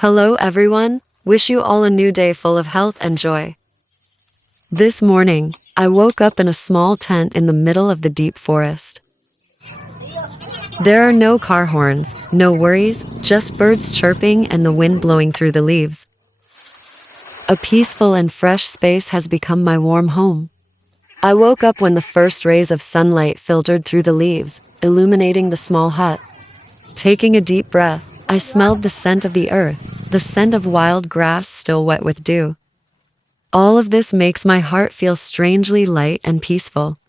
Hello everyone, wish you all a new day full of health and joy. This morning, I woke up in a small tent in the middle of the deep forest. There are no car horns, no worries, just birds chirping and the wind blowing through the leaves. A peaceful and fresh space has become my warm home. I woke up when the first rays of sunlight filtered through the leaves, illuminating the small hut. Taking a deep breath, I smelled the scent of the earth, the scent of wild grass still wet with dew. All of this makes my heart feel strangely light and peaceful.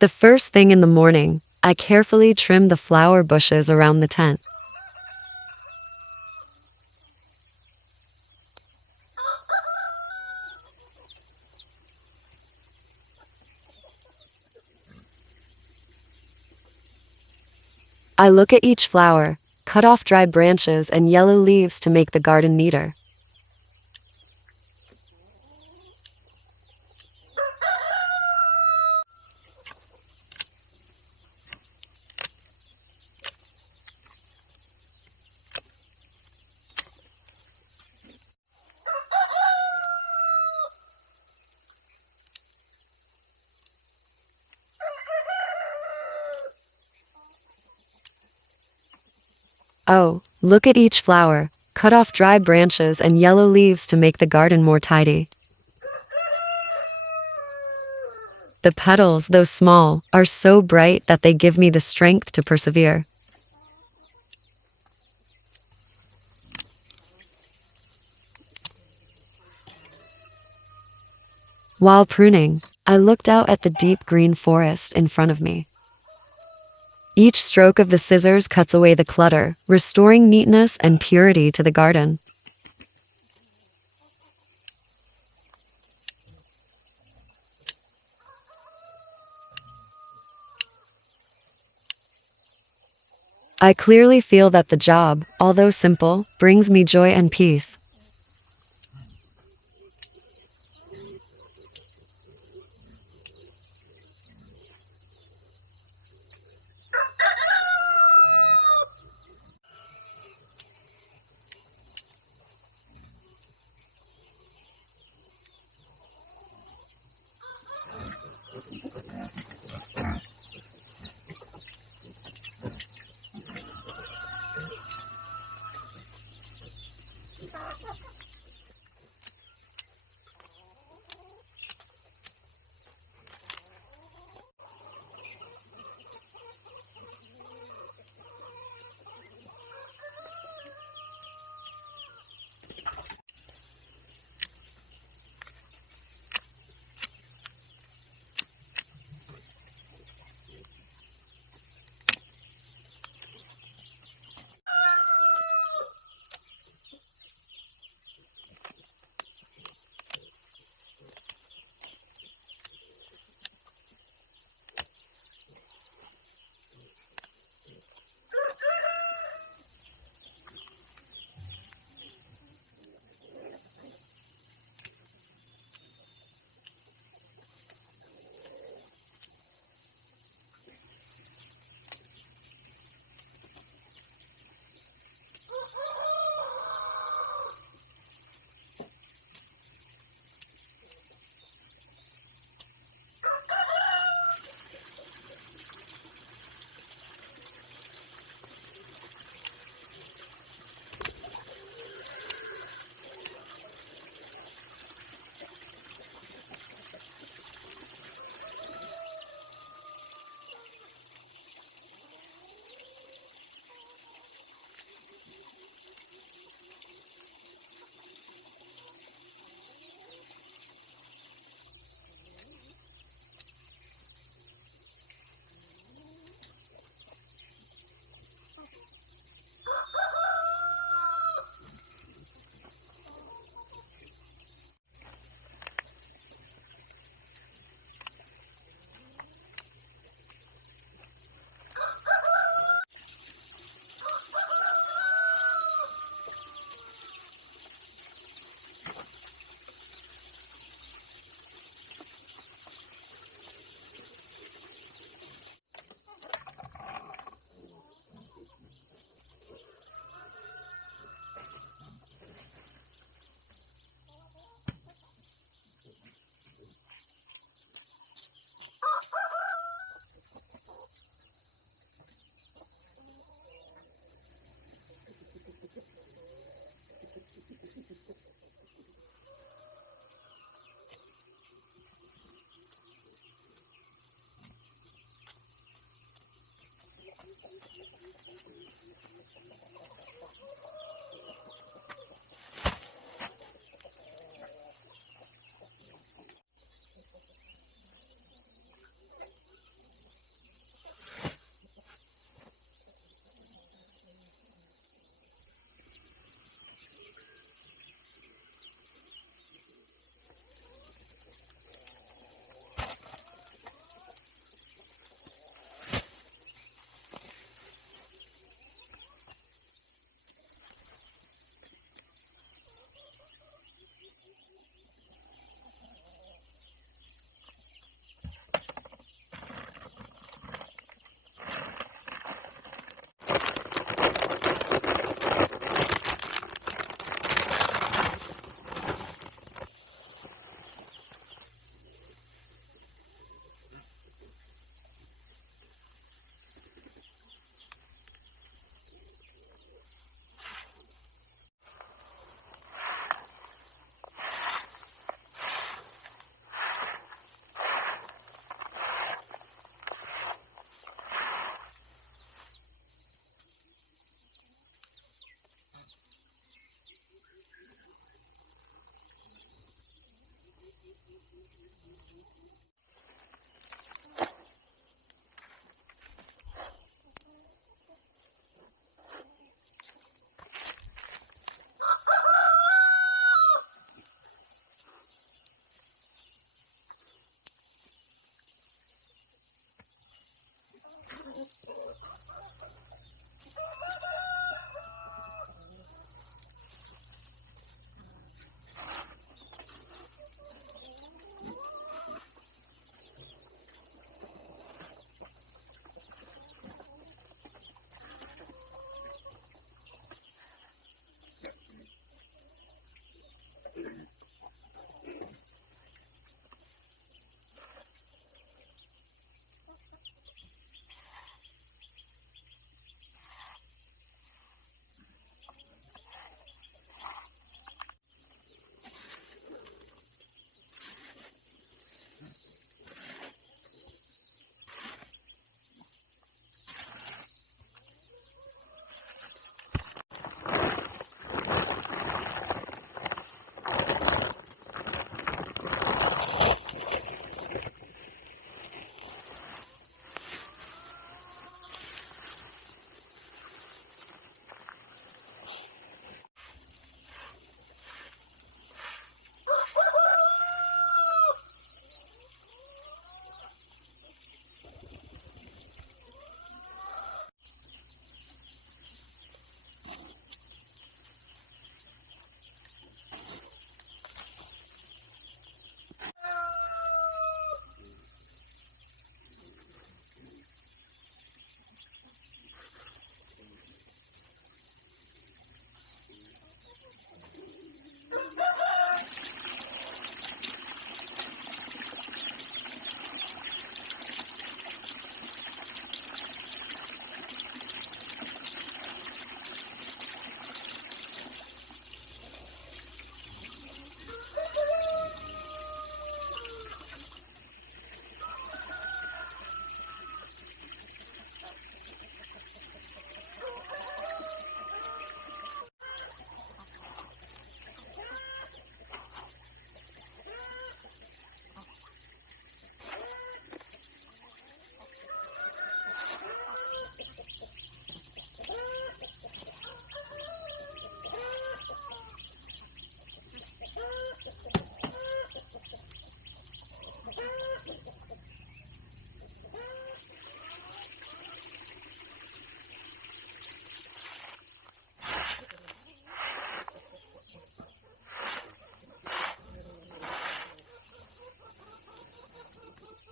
The first thing in the morning, I carefully trimmed the flower bushes around the tent. I look at each flower, cut off dry branches and yellow leaves to make the garden neater. Oh, look at each flower, cut off dry branches and yellow leaves to make the garden more tidy. The petals, though small, are so bright that they give me the strength to persevere. While pruning, I looked out at the deep green forest in front of me. Each stroke of the scissors cuts away the clutter, restoring neatness and purity to the garden. I clearly feel that the job, although simple, brings me joy and peace.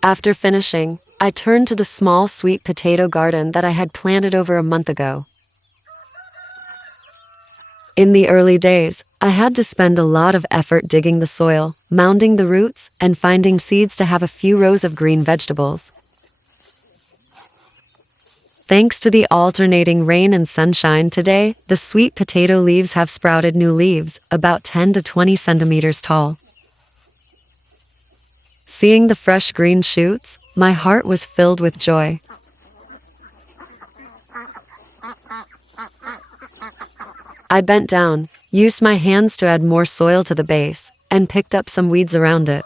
After finishing, I turned to the small sweet potato garden that I had planted over a month ago. In the early days, I had to spend a lot of effort digging the soil, mounding the roots, and finding seeds to have a few rows of green vegetables. Thanks to the alternating rain and sunshine today, the sweet potato leaves have sprouted new leaves, about 10 to 20 centimeters tall. Seeing the fresh green shoots, my heart was filled with joy. I bent down, used my hands to add more soil to the base, and picked up some weeds around it.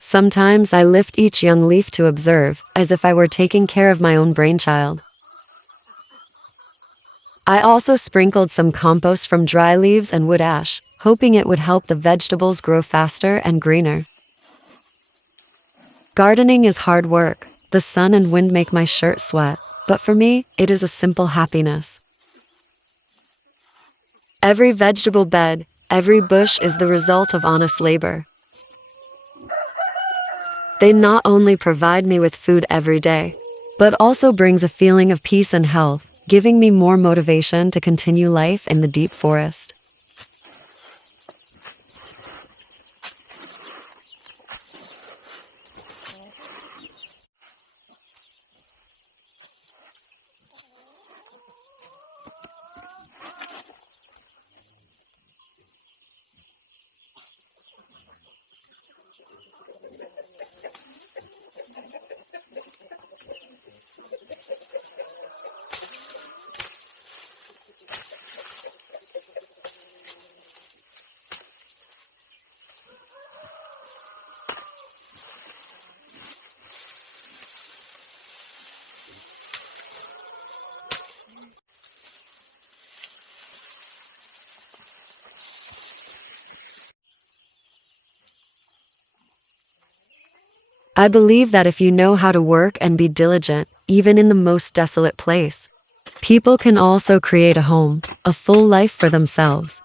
Sometimes I lift each young leaf to observe, as if I were taking care of my own brainchild. I also sprinkled some compost from dry leaves and wood ash, hoping it would help the vegetables grow faster and greener. Gardening is hard work. The sun and wind make my shirt sweat, but for me, it is a simple happiness. Every vegetable bed, every bush is the result of honest labor. They not only provide me with food every day, but also brings a feeling of peace and health, giving me more motivation to continue life in the deep forest. I believe that if you know how to work and be diligent, even in the most desolate place, people can also create a home, a full life for themselves.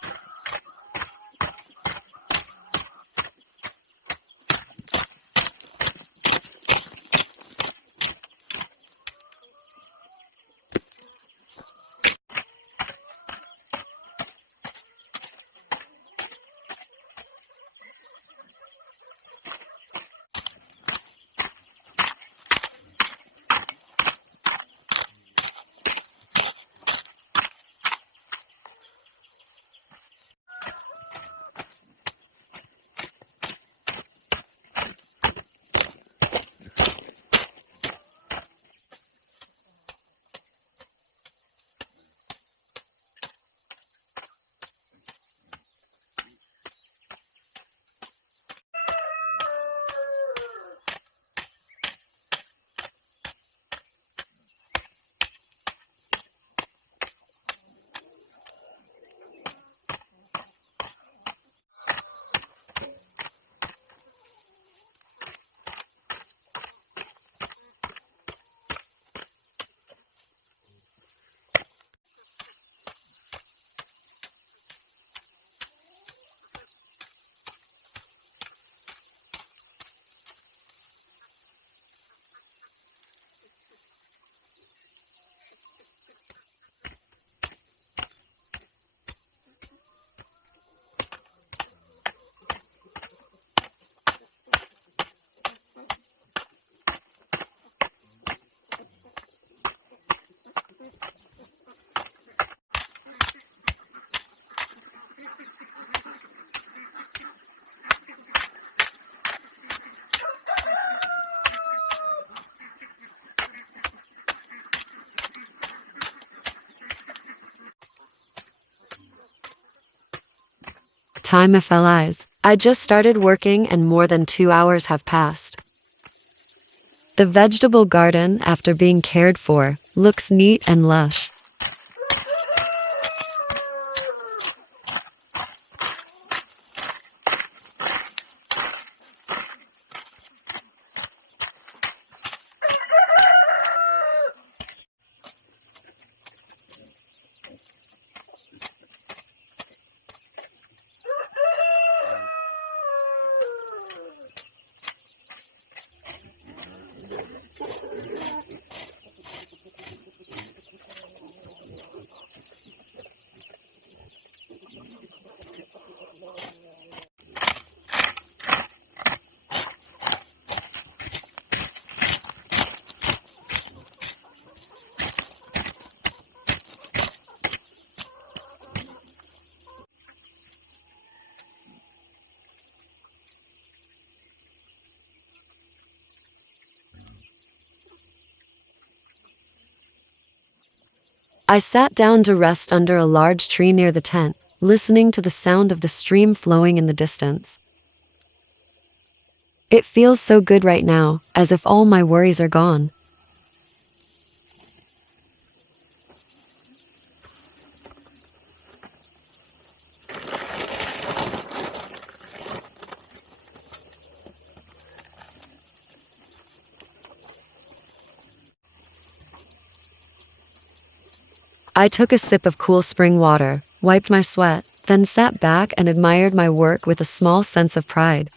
Time flies. I just started working and more than 2 hours have passed. The vegetable garden, after being cared for, looks neat and lush. I sat down to rest under a large tree near the tent, listening to the sound of the stream flowing in the distance. It feels so good right now, as if all my worries are gone. I took a sip of cool spring water, wiped my sweat, then sat back and admired my work with a small sense of pride.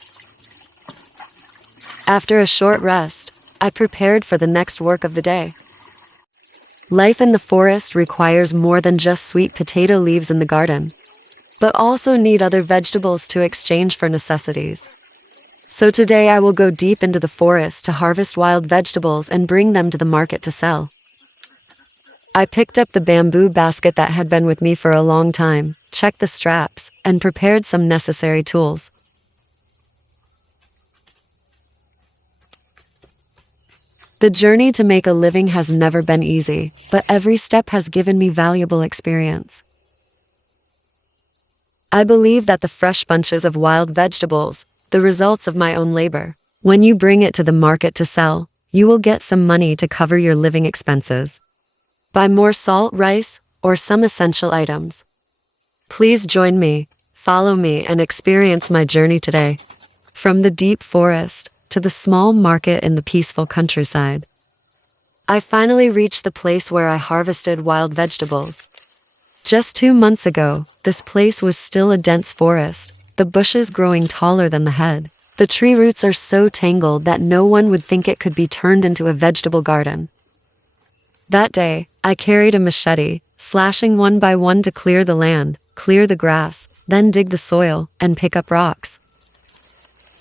After a short rest, I prepared for the next work of the day. Life in the forest requires more than just sweet potato leaves in the garden, but also need other vegetables to exchange for necessities. So today I will go deep into the forest to harvest wild vegetables and bring them to the market to sell. I picked up the bamboo basket that had been with me for a long time, checked the straps, and prepared some necessary tools. The journey to make a living has never been easy, but every step has given me valuable experience. I believe that the fresh bunches of wild vegetables, the results of my own labor, when you bring it to the market to sell, you will get some money to cover your living expenses. Buy more salt, rice, or some essential items. Please join me, follow me, and experience my journey today. From the deep forest to the small market in the peaceful countryside. I finally reached the place where I harvested wild vegetables. Just 2 months ago, this place was still a dense forest, the bushes growing taller than the head. The tree roots are so tangled that no one would think it could be turned into a vegetable garden. That day, I carried a machete, slashing one by one to clear the land, clear the grass, then dig the soil, and pick up rocks.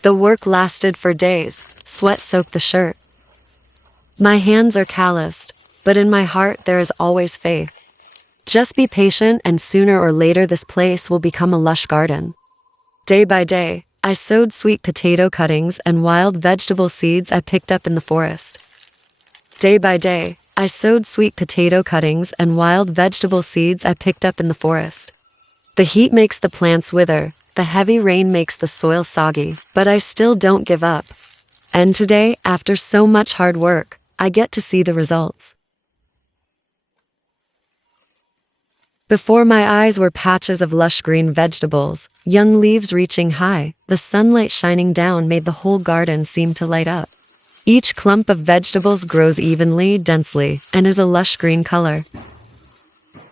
The work lasted for days, sweat soaked the shirt. My hands are calloused, but in my heart there is always faith. Just be patient and sooner or later this place will become a lush garden. Day by day, I sowed sweet potato cuttings and wild vegetable seeds I picked up in the forest. Day by day, I sowed sweet potato cuttings and wild vegetable seeds I picked up in the forest. The heat makes the plants wither, the heavy rain makes the soil soggy, but I still don't give up. And today, after so much hard work, I get to see the results. Before my eyes were patches of lush green vegetables, young leaves reaching high, the sunlight shining down made the whole garden seem to light up. Each clump of vegetables grows evenly, densely, and is a lush green color.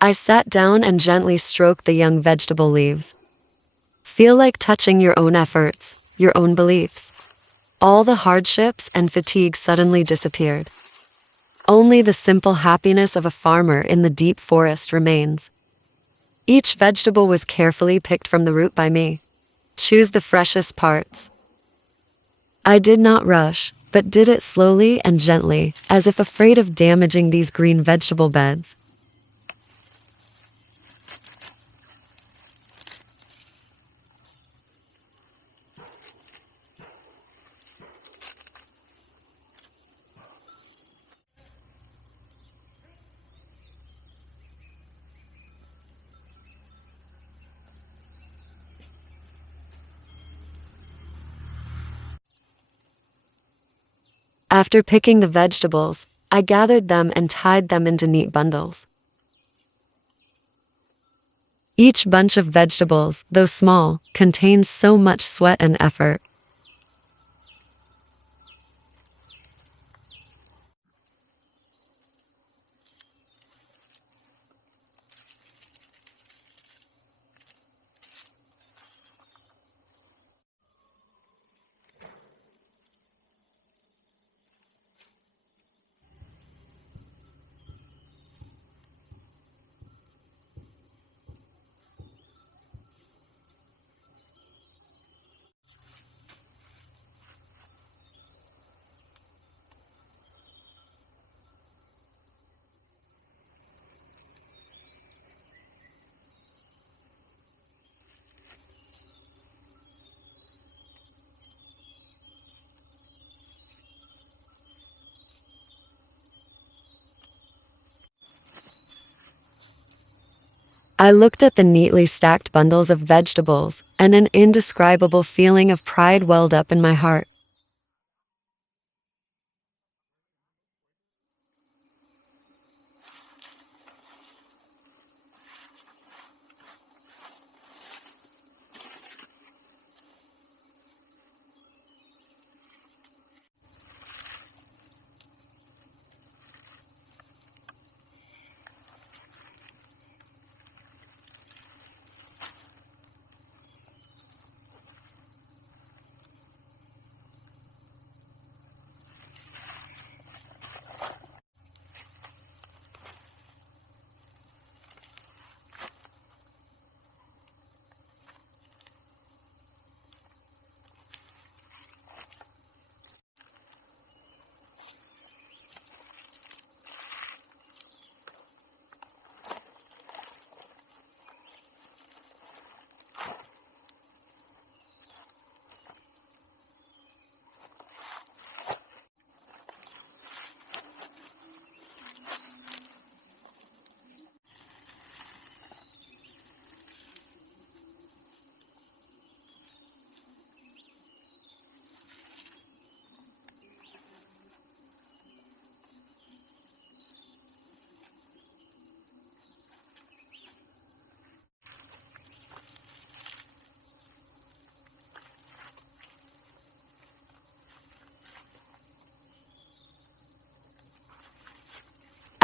I sat down and gently stroked the young vegetable leaves. Feel like touching your own efforts, your own beliefs. All the hardships and fatigue suddenly disappeared. Only the simple happiness of a farmer in the deep forest remains. Each vegetable was carefully picked from the root by me. Choose the freshest parts. I did not rush, but did it slowly and gently, as if afraid of damaging these green vegetable beds. After picking the vegetables, I gathered them and tied them into neat bundles. Each bunch of vegetables, though small, contains so much sweat and effort. I looked at the neatly stacked bundles of vegetables, and an indescribable feeling of pride welled up in my heart.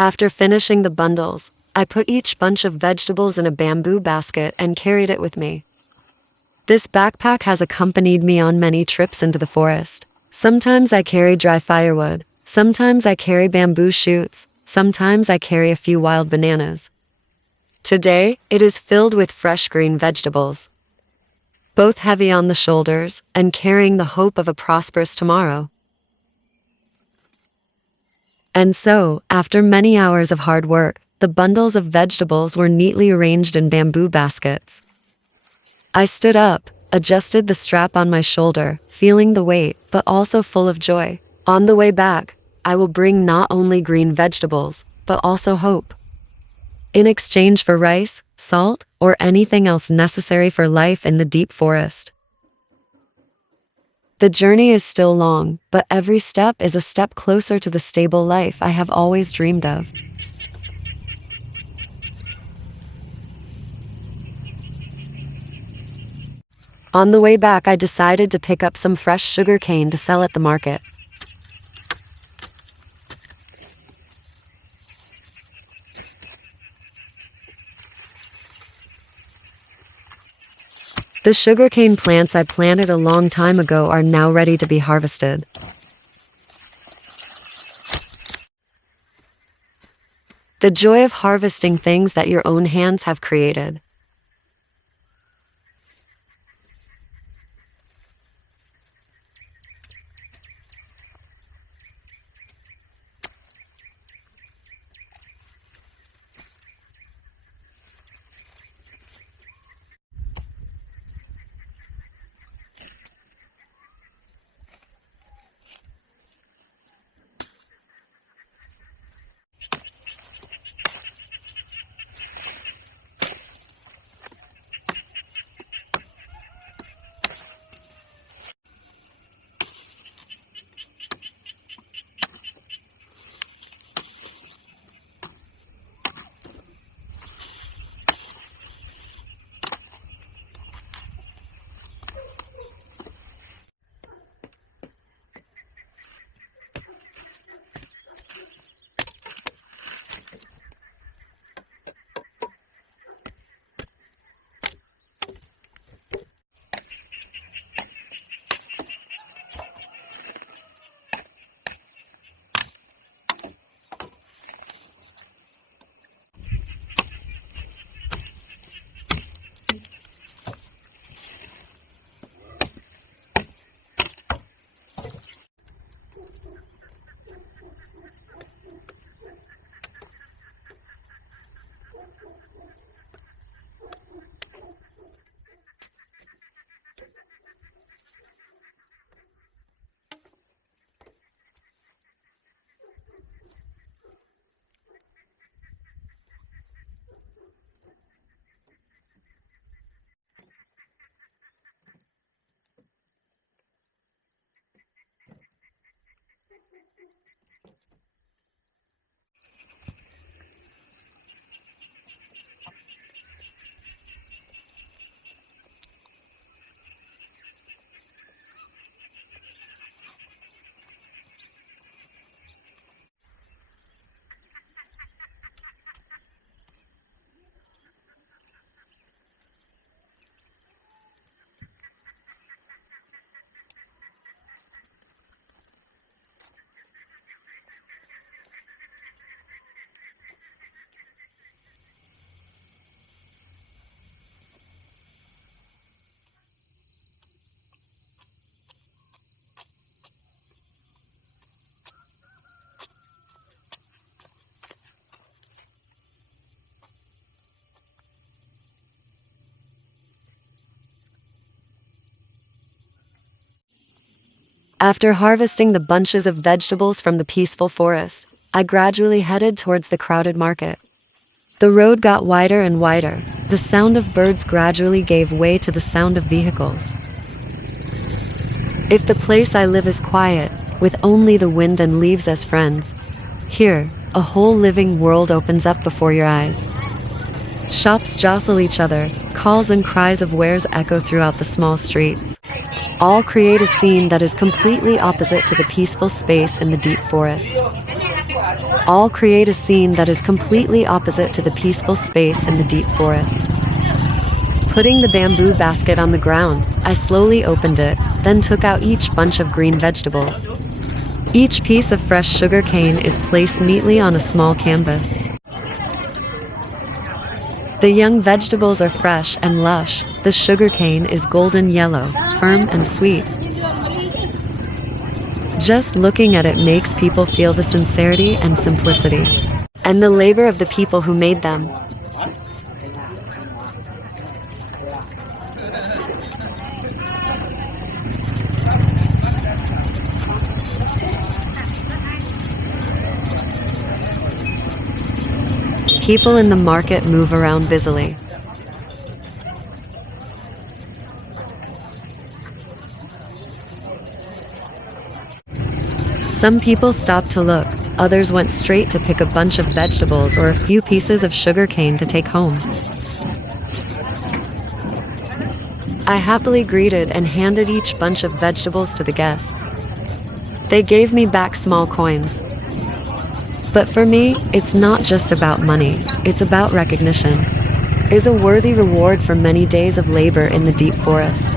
After finishing the bundles, I put each bunch of vegetables in a bamboo basket and carried it with me. This backpack has accompanied me on many trips into the forest. Sometimes I carry dry firewood, sometimes I carry bamboo shoots, sometimes I carry a few wild bananas. Today, it is filled with fresh green vegetables, both heavy on the shoulders and carrying the hope of a prosperous tomorrow. And so, after many hours of hard work, the bundles of vegetables were neatly arranged in bamboo baskets. I stood up, adjusted the strap on my shoulder, feeling the weight, but also full of joy. On the way back, I will bring not only green vegetables, but also hope. In exchange for rice, salt, or anything else necessary for life in the deep forest. The journey is still long, but every step is a step closer to the stable life I have always dreamed of. On the way back, I decided to pick up some fresh sugarcane to sell at the market. The sugarcane plants I planted a long time ago are now ready to be harvested. The joy of harvesting things that your own hands have created. After harvesting the bunches of vegetables from the peaceful forest, I gradually headed towards the crowded market. The road got wider and wider. The sound of birds gradually gave way to the sound of vehicles. If the place I live is quiet, with only the wind and leaves as friends, here, a whole living world opens up before your eyes. Shops jostle each other, calls and cries of wares echo throughout the small streets. All create a scene that is completely opposite to the peaceful space in the deep forest. all create a scene that is completely opposite to the peaceful space in the deep forest. Putting the bamboo basket on the ground, I slowly opened it, then took out each bunch of green vegetables. Each piece of fresh sugar cane is placed neatly on a small canvas. The young vegetables are fresh and lush. The sugar cane is golden yellow, firm and sweet. Just looking at it makes people feel the sincerity and simplicity, and the labor of the people who made them. People in the market move around busily. Some people stopped to look, others went straight to pick a bunch of vegetables or a few pieces of sugar cane to take home. I happily greeted and handed each bunch of vegetables to the guests. They gave me back small coins. But for me, it's not just about money, it's about recognition. It's a worthy reward for many days of labor in the deep forest.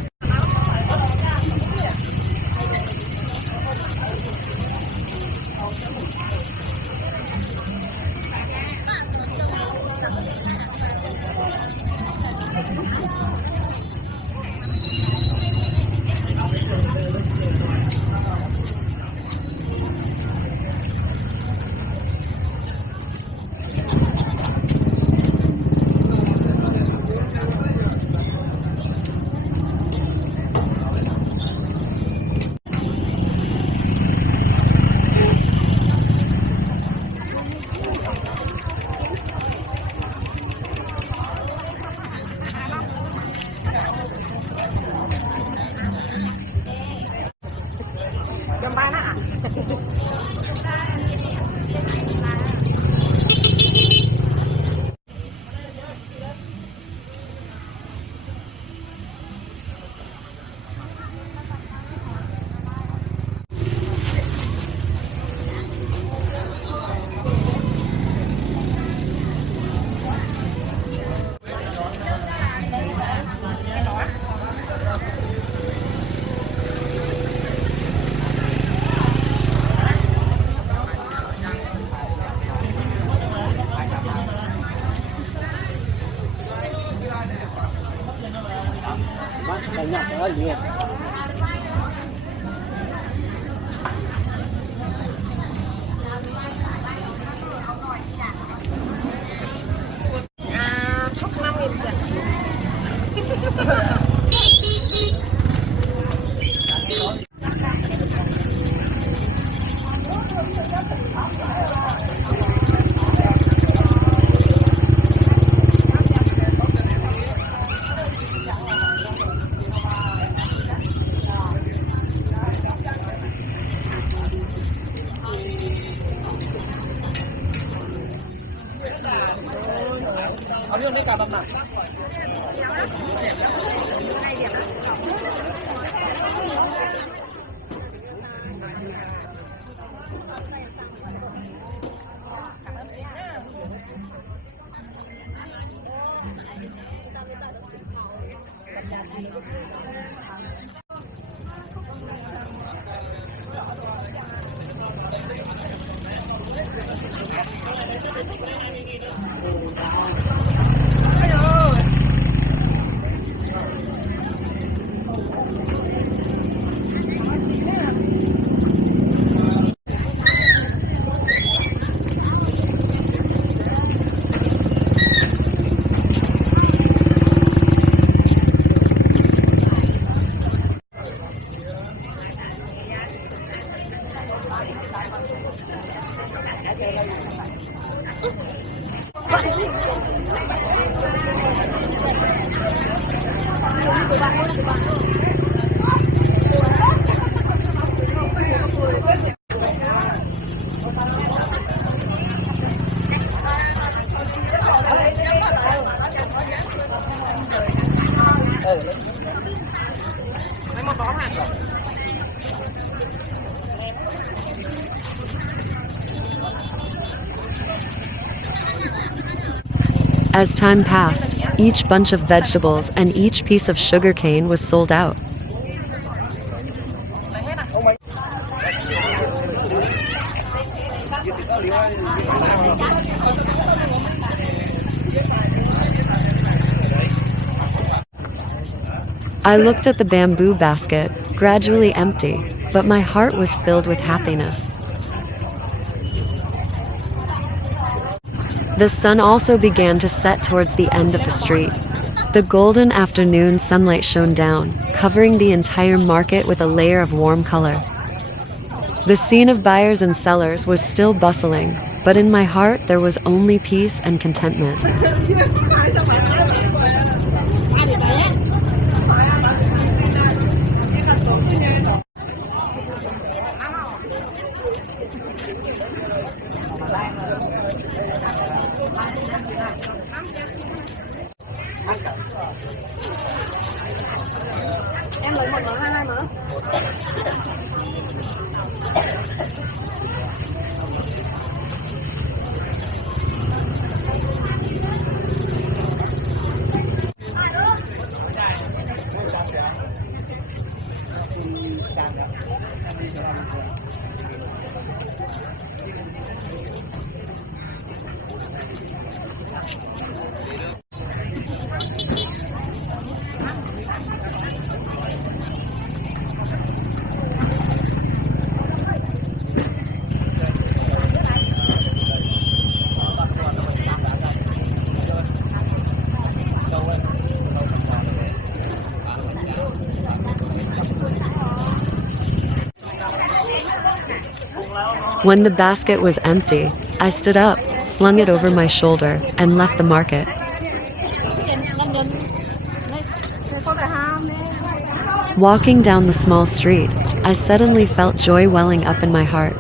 As time passed, each bunch of vegetables and each piece of sugarcane was sold out. I looked at the bamboo basket, gradually empty, but my heart was filled with happiness. The sun also began to set towards the end of the street. The golden afternoon sunlight shone down, covering the entire market with a layer of warm color. The scene of buyers and sellers was still bustling, but in my heart there was only peace and contentment. When the basket was empty, I stood up, slung it over my shoulder, and left the market. Walking down the small street, I suddenly felt joy welling up in my heart.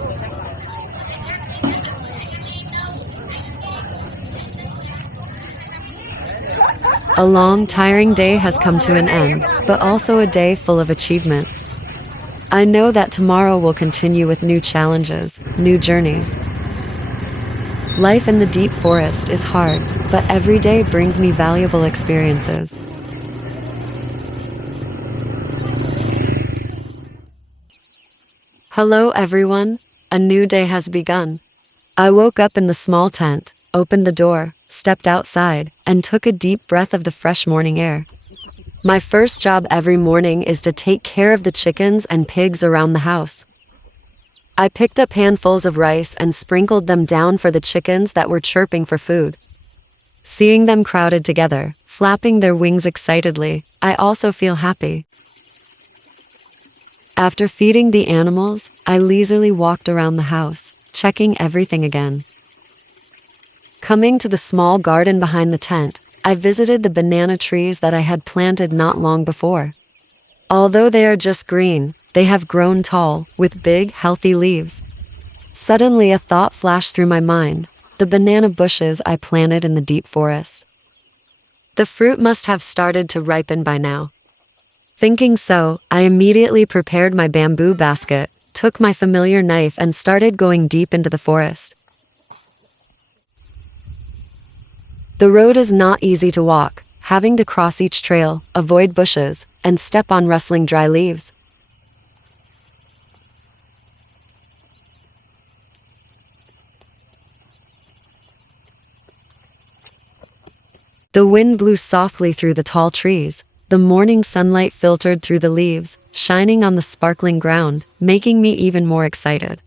A long, tiring day has come to an end, but also a day full of achievements. I know that tomorrow will continue with new challenges, new journeys. Life in the deep forest is hard, but every day brings me valuable experiences. Hello everyone, a new day has begun. I woke up in the small tent, opened the door, stepped outside, and took a deep breath of the fresh morning air. My first job every morning is to take care of the chickens and pigs around the house. I picked up handfuls of rice and sprinkled them down for the chickens that were chirping for food. Seeing them crowded together, flapping their wings excitedly, I also feel happy. After feeding the animals, I leisurely walked around the house, checking everything again. Coming to the small garden behind the tent, I visited the banana trees that I had planted not long before. Although they are just green, they have grown tall, with big, healthy leaves. Suddenly a thought flashed through my mind, the banana bushes I planted in the deep forest. The fruit must have started to ripen by now. Thinking so, I immediately prepared my bamboo basket, took my familiar knife and started going deep into the forest. The road is not easy to walk, having to cross each trail, avoid bushes, and step on rustling dry leaves. The wind blew softly through the tall trees. The morning sunlight filtered through the leaves, shining on the sparkling ground, making me even more excited.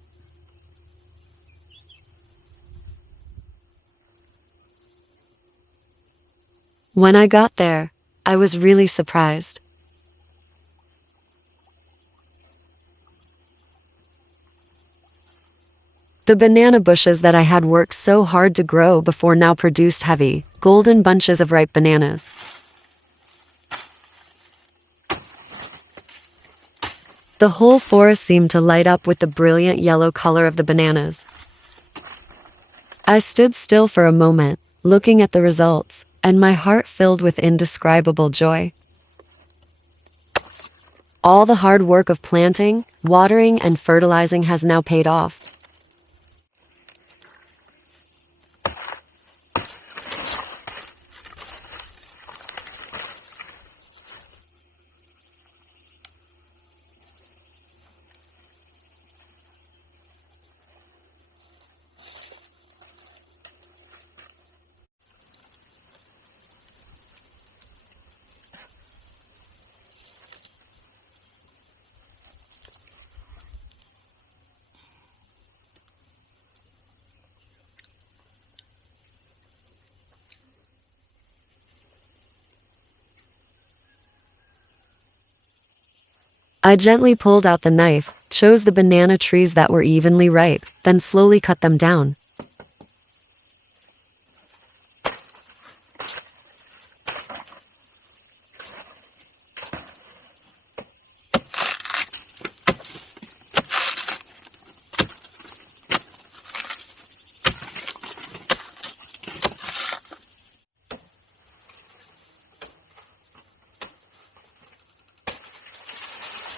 When I got there, I was really surprised. The banana bushes that I had worked so hard to grow before now produced heavy, golden bunches of ripe bananas. The whole forest seemed to light up with the brilliant yellow color of the bananas. I stood still for a moment, looking at the results, and my heart filled with indescribable joy. All the hard work of planting, watering, and fertilizing has now paid off. I gently pulled out the knife, chose the banana trees that were evenly ripe, then slowly cut them down.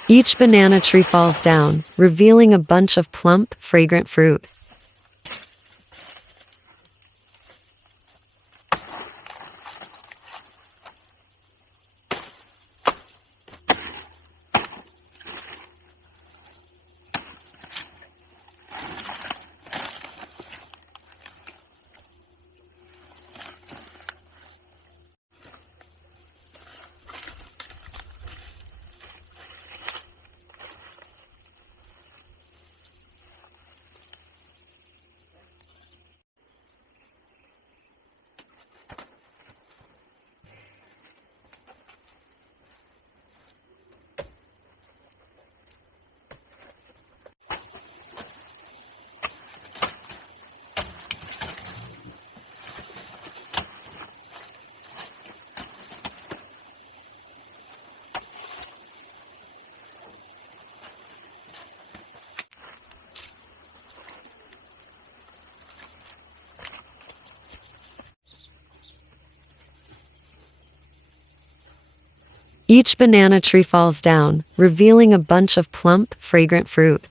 Each banana tree falls down, revealing a bunch of plump, fragrant fruit. Each banana tree falls down, revealing a bunch of plump, fragrant fruit.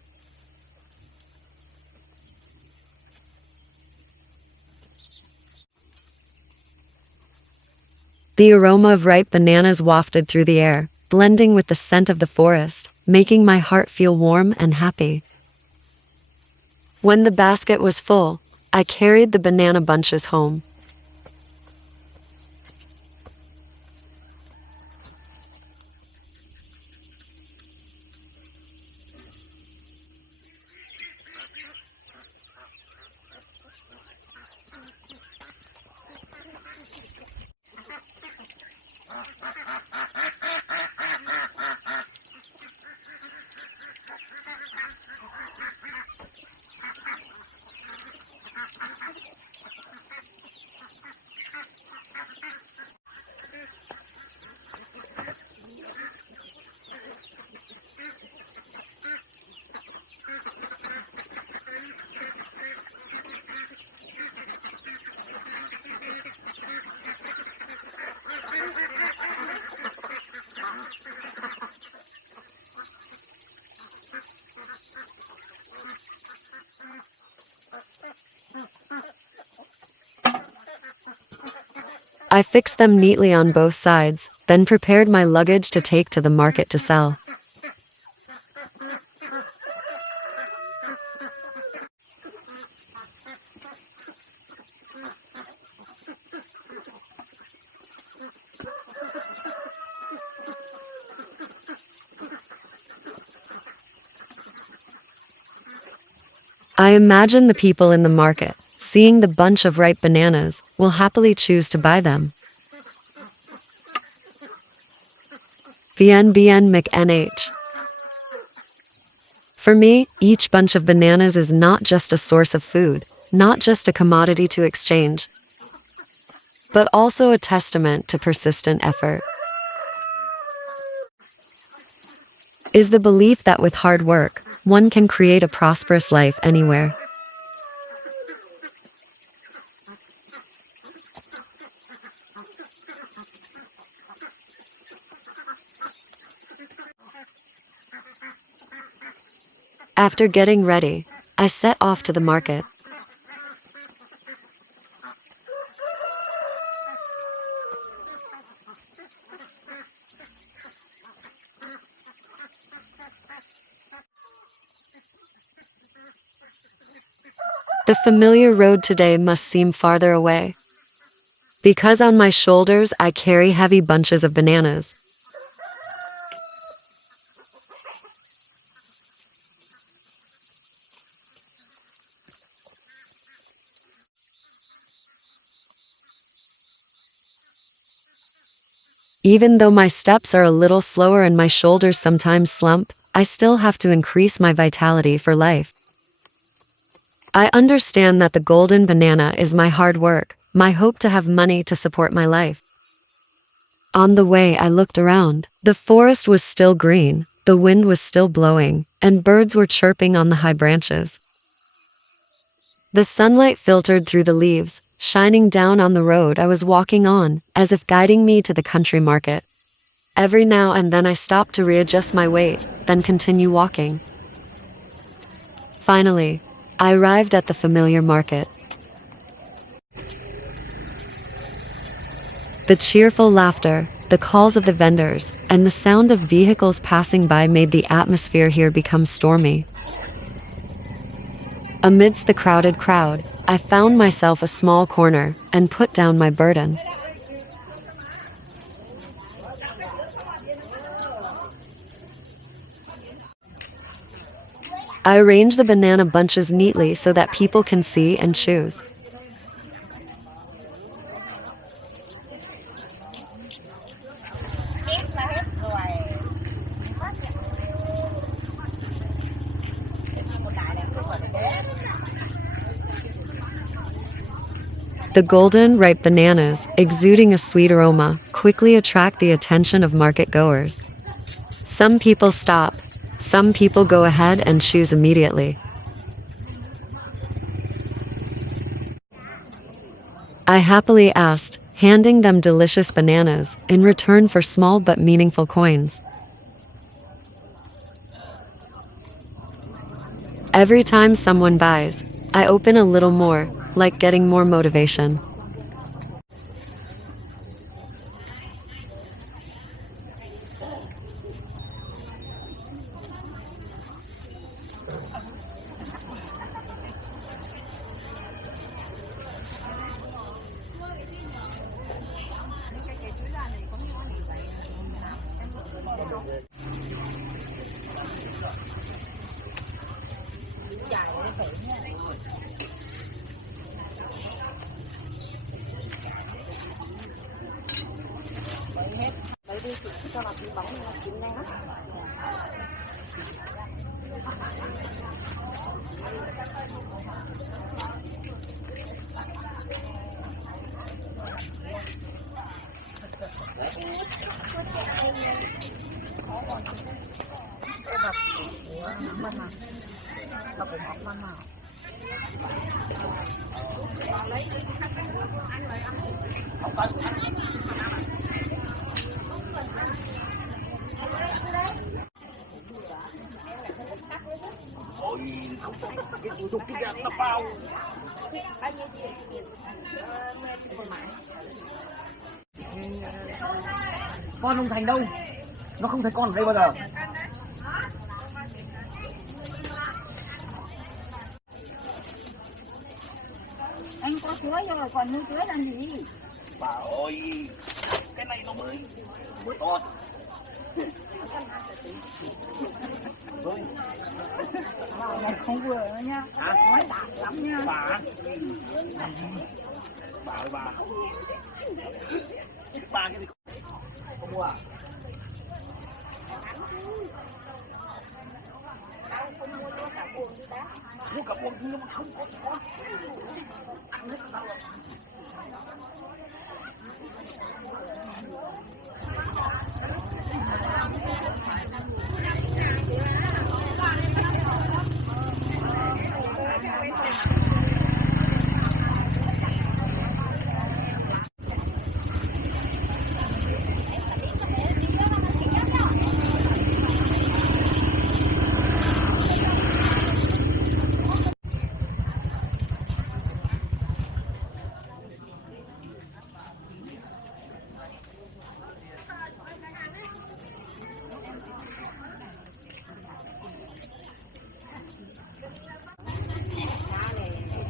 The aroma of ripe bananas wafted through the air, blending with the scent of the forest, making my heart feel warm and happy. When the basket was full, I carried the banana bunches home. I fixed them neatly on both sides, then prepared my luggage to take to the market to sell. I imagine the people in the market, seeing the bunch of ripe bananas, will happily choose to buy them. Bien McNH. For me, each bunch of bananas is not just a source of food, not just a commodity to exchange, but also a testament to persistent effort. Is the belief that with hard work, one can create a prosperous life anywhere. After getting ready, I set off to the market. The familiar road today must seem farther away, because on my shoulders I carry heavy bunches of bananas. Even though my steps are a little slower and my shoulders sometimes slump, I still have to increase my vitality for life. I understand that the golden banana is my hard work, my hope to have money to support my life. On the way, I looked around. The forest was still green, the wind was still blowing, and birds were chirping on the high branches. The sunlight filtered through the leaves, shining down on the road I was walking on, as if guiding me to the country market. Every now and then I stopped to readjust my weight, then continue walking. Finally, I arrived at the familiar market. The cheerful laughter, the calls of the vendors, and the sound of vehicles passing by made the atmosphere here become stormy. Amidst the crowded crowd, I found myself a small corner and put down my burden. I arrange the banana bunches neatly so that people can see and choose. The golden, ripe bananas, exuding a sweet aroma, quickly attract the attention of market goers. Some people stop. Some people go ahead and choose immediately. I happily asked, handing them delicious bananas in return for small but meaningful coins. Every time someone buys, I open a little more, like getting more motivation. Con không thành đâu, nó không thấy con ở đây bao giờ. Anh có cưới rồi còn nuôi cưới làm gì? Bà ơi, cái này nó mới tốt. Này không vừa nữa nha, nói đạt lắm nha. Bà ơi bà cái này không mua à? Mua cả buồng nhưng mà không có ăn hết đâu.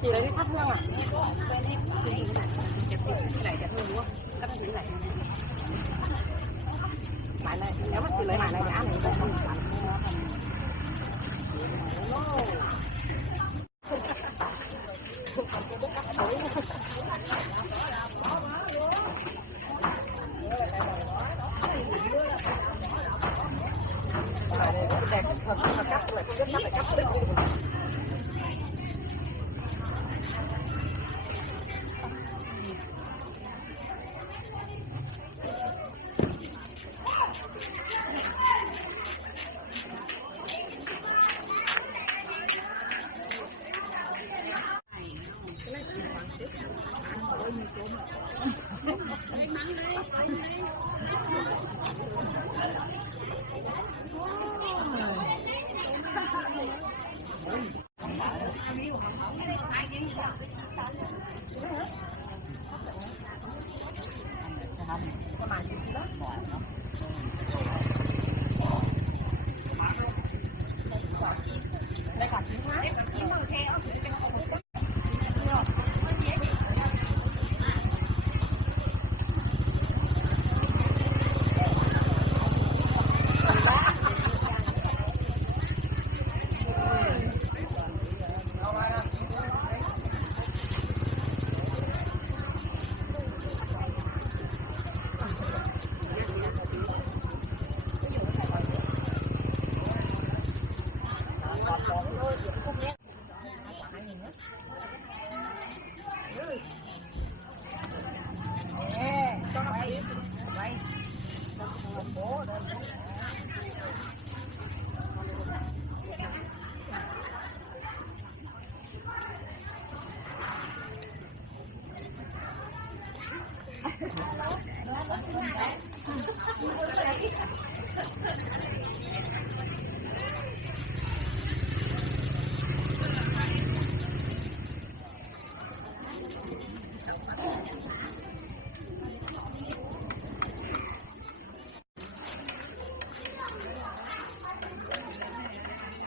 Từ đấy thắp hương à? Cái này đẹp hơn đúng không? Cắt cái này. Mãi này, nếu mà từ lấy mãi này giá này sẽ không sẵn.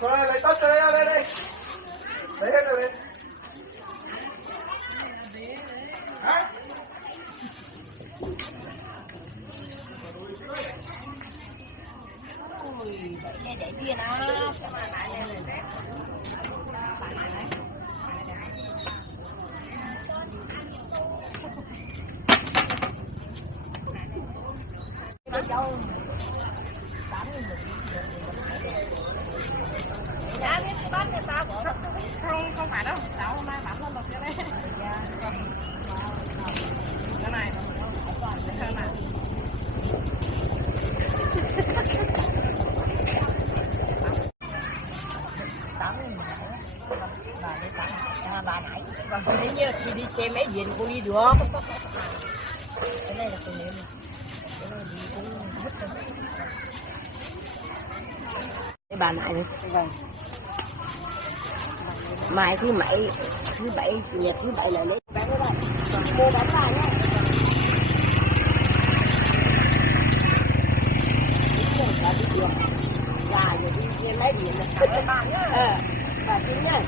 Rồi lấy tóc cho đây đây đây. Lấy hết rồi đấy. Hả? Ui, để kia nó. Không phải đâu, cháu hôm nay bán luôn một cái đấy. Cái này còn cái hơn này. Bà nãy còn nếu như thì đi xem mấy diện cô đi được. Cái này là từ nêm. Cái này đi cũng hết rồi. Cái bà nãy này. Mai thứ bảy chủ nhật thứ bảy là lấy bán cái này mua bán lại nhé. Là đi được là rồi đi trên mấy điểm là phải bán nhá. Và chính nhá.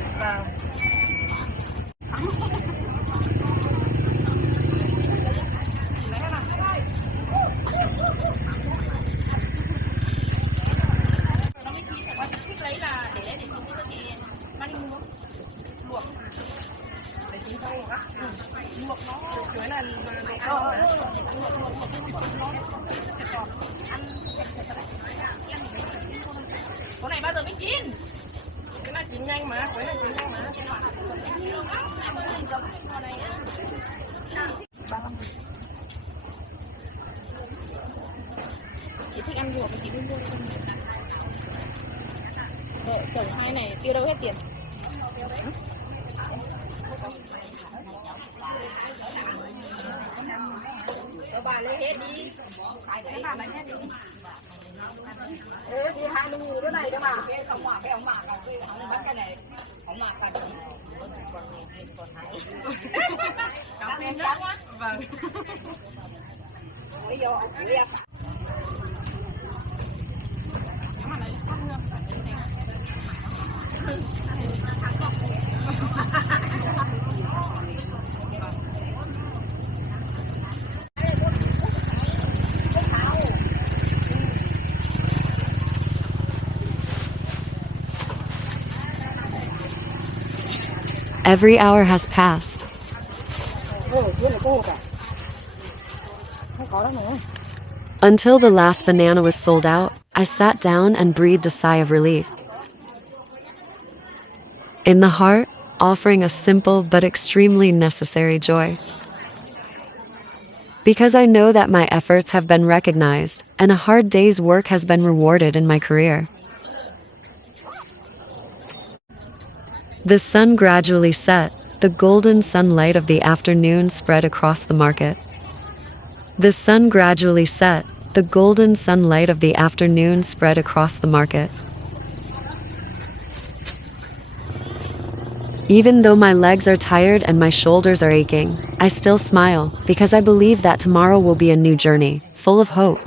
Con này bao giờ mới chín? Cái này chín nhanh mà, cái này chín nhanh mà. Chị thích ăn luộc, chị đi mua không? Chở hai này tiêu đâu hết tiền? Các bà lấy hết đi. Các bà lấy hết đi. Thì 20.000 cái này đó mà. Cái ông mạc là bắt cái này. Ông mạc là còn hái. Cảm ơn nhá. Vâng. Bây giờ chị đi. Every hour has passed. Until the last banana was sold out, I sat down and breathed a sigh of relief. In the heart, offering a simple but extremely necessary joy. Because I know that my efforts have been recognized and a hard day's work has been rewarded in my career. The sun gradually set, the golden sunlight of the afternoon spread across the market. The sun gradually set, the golden sunlight of the afternoon spread across the market. Even though my legs are tired and my shoulders are aching, I still smile because I believe that tomorrow will be a new journey, full of hope.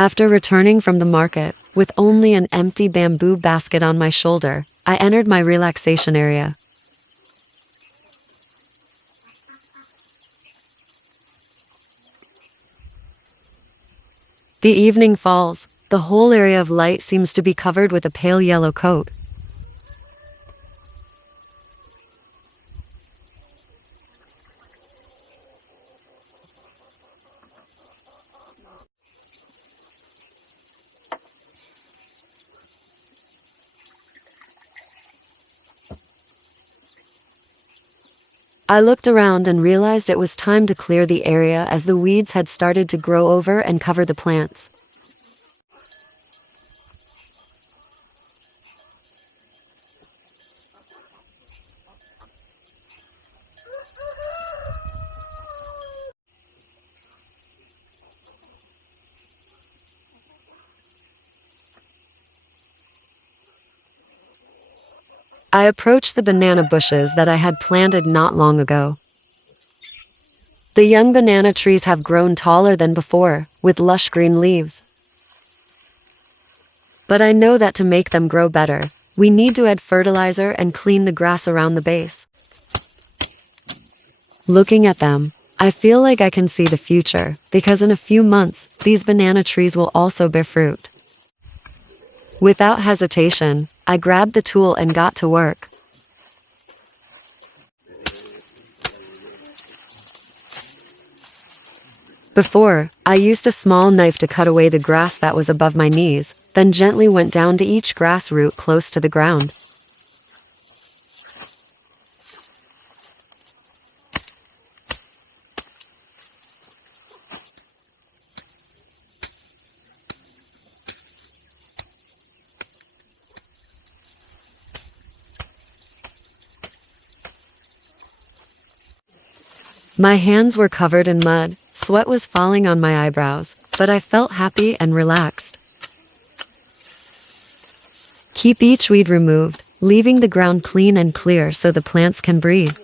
After returning from the market, with only an empty bamboo basket on my shoulder, I entered my relaxation area. The evening falls, the whole area of light seems to be covered with a pale yellow coat. I looked around and realized it was time to clear the area as the weeds had started to grow over and cover the plants. I approached the banana bushes that I had planted not long ago. The young banana trees have grown taller than before, with lush green leaves. But I know that to make them grow better, we need to add fertilizer and clean the grass around the base. Looking at them, I feel like I can see the future, because in a few months, these banana trees will also bear fruit. Without hesitation, I grabbed the tool and got to work. Before, I used a small knife to cut away the grass that was above my knees, then gently went down to each grass root close to the ground. My hands were covered in mud, sweat was falling on my eyebrows, but I felt happy and relaxed. Keep each weed removed, leaving the ground clean and clear so the plants can breathe.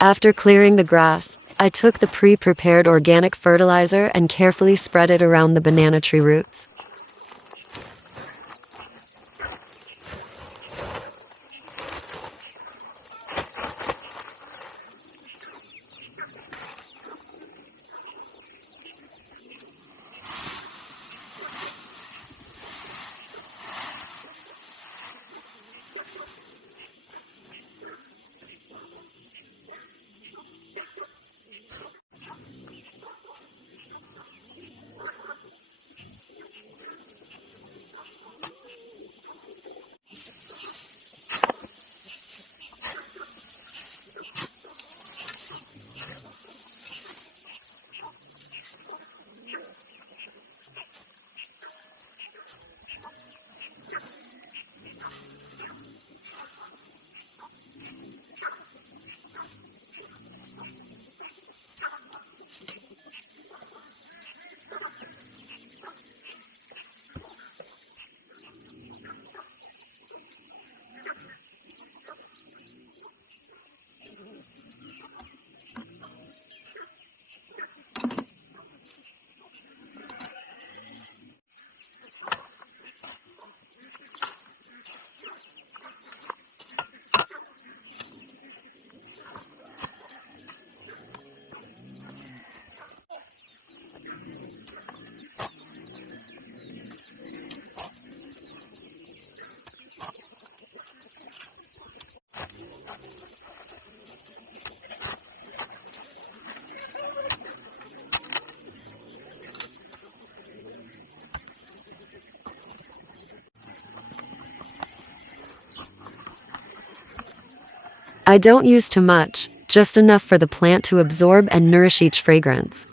After clearing the grass, I took the pre-prepared organic fertilizer and carefully spread it around the banana tree roots. I don't use too much, just enough for the plant to absorb and nourish each fragrance.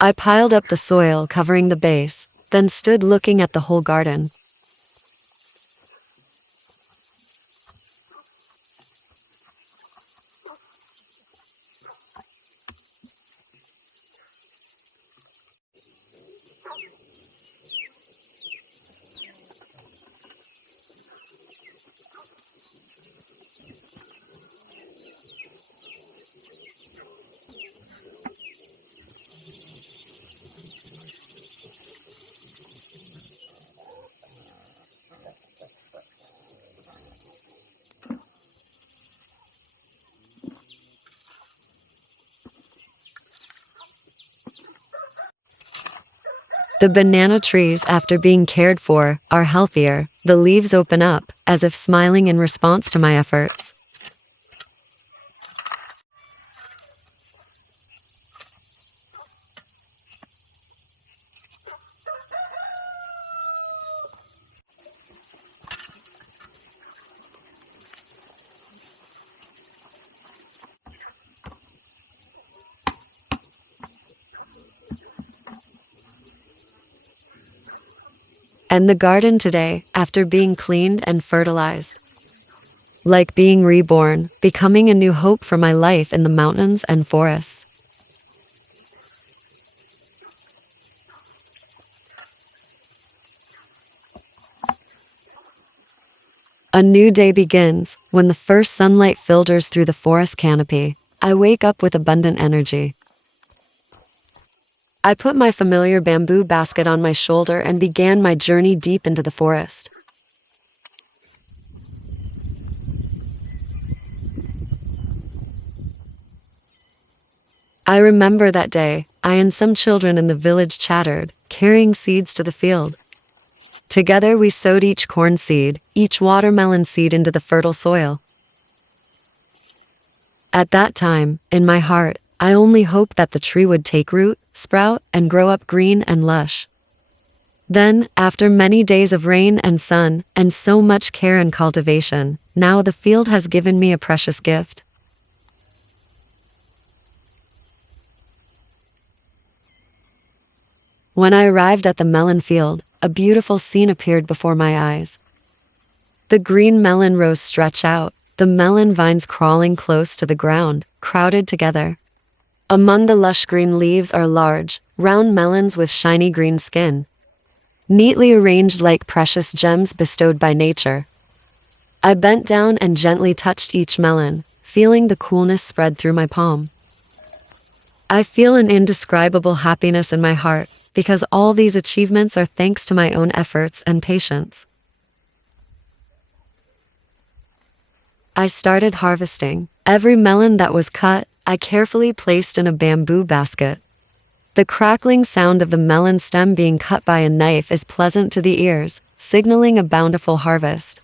I piled up the soil covering the base, then stood looking at the whole garden. The banana trees, after being cared for, are healthier. The leaves open up, as if smiling in response to my efforts. And the garden today, after being cleaned and fertilized. Like being reborn, becoming a new hope for my life in the mountains and forests. A new day begins when the first sunlight filters through the forest canopy. I wake up with abundant energy. I put my familiar bamboo basket on my shoulder and began my journey deep into the forest. I remember that day, I and some children in the village chattered, carrying seeds to the field. Together we sowed each corn seed, each watermelon seed into the fertile soil. At that time, in my heart, I only hoped that the tree would take root, sprout, and grow up green and lush. Then, after many days of rain and sun, and so much care and cultivation, now the field has given me a precious gift. When I arrived at the melon field, a beautiful scene appeared before my eyes. The green melon rows stretch out, the melon vines crawling close to the ground, crowded together. Among the lush green leaves are large, round melons with shiny green skin, neatly arranged like precious gems bestowed by nature. I bent down and gently touched each melon, feeling the coolness spread through my palm. I feel an indescribable happiness in my heart, because all these achievements are thanks to my own efforts and patience. I started harvesting. Every melon that was cut, I carefully placed in a bamboo basket. The crackling sound of the melon stem being cut by a knife is pleasant to the ears, signaling a bountiful harvest.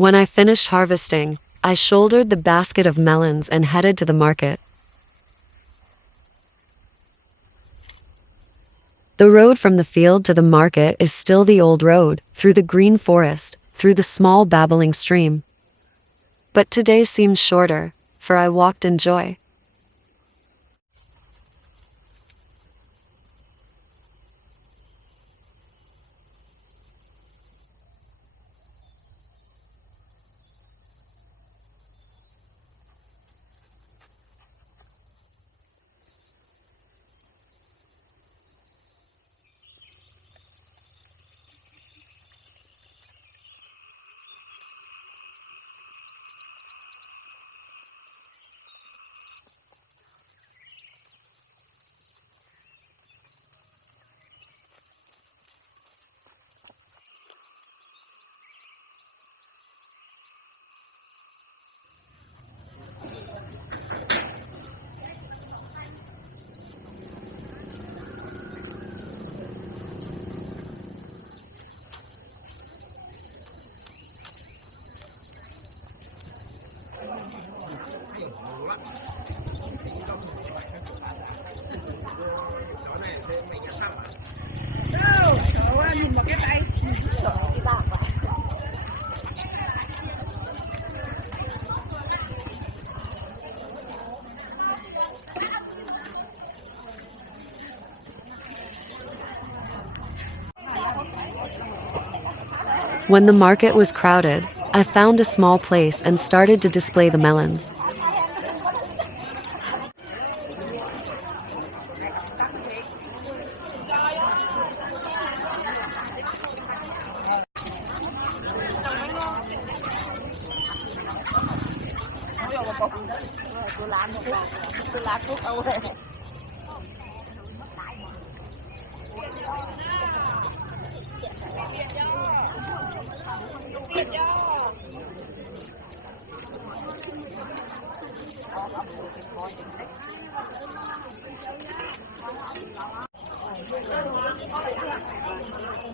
When I finished harvesting, I shouldered the basket of melons and headed to the market. The road from the field to the market is still the old road, through the green forest, through the small babbling stream. But today seems shorter, for I walked in joy. When the market was crowded, I found a small place and started to display the melons.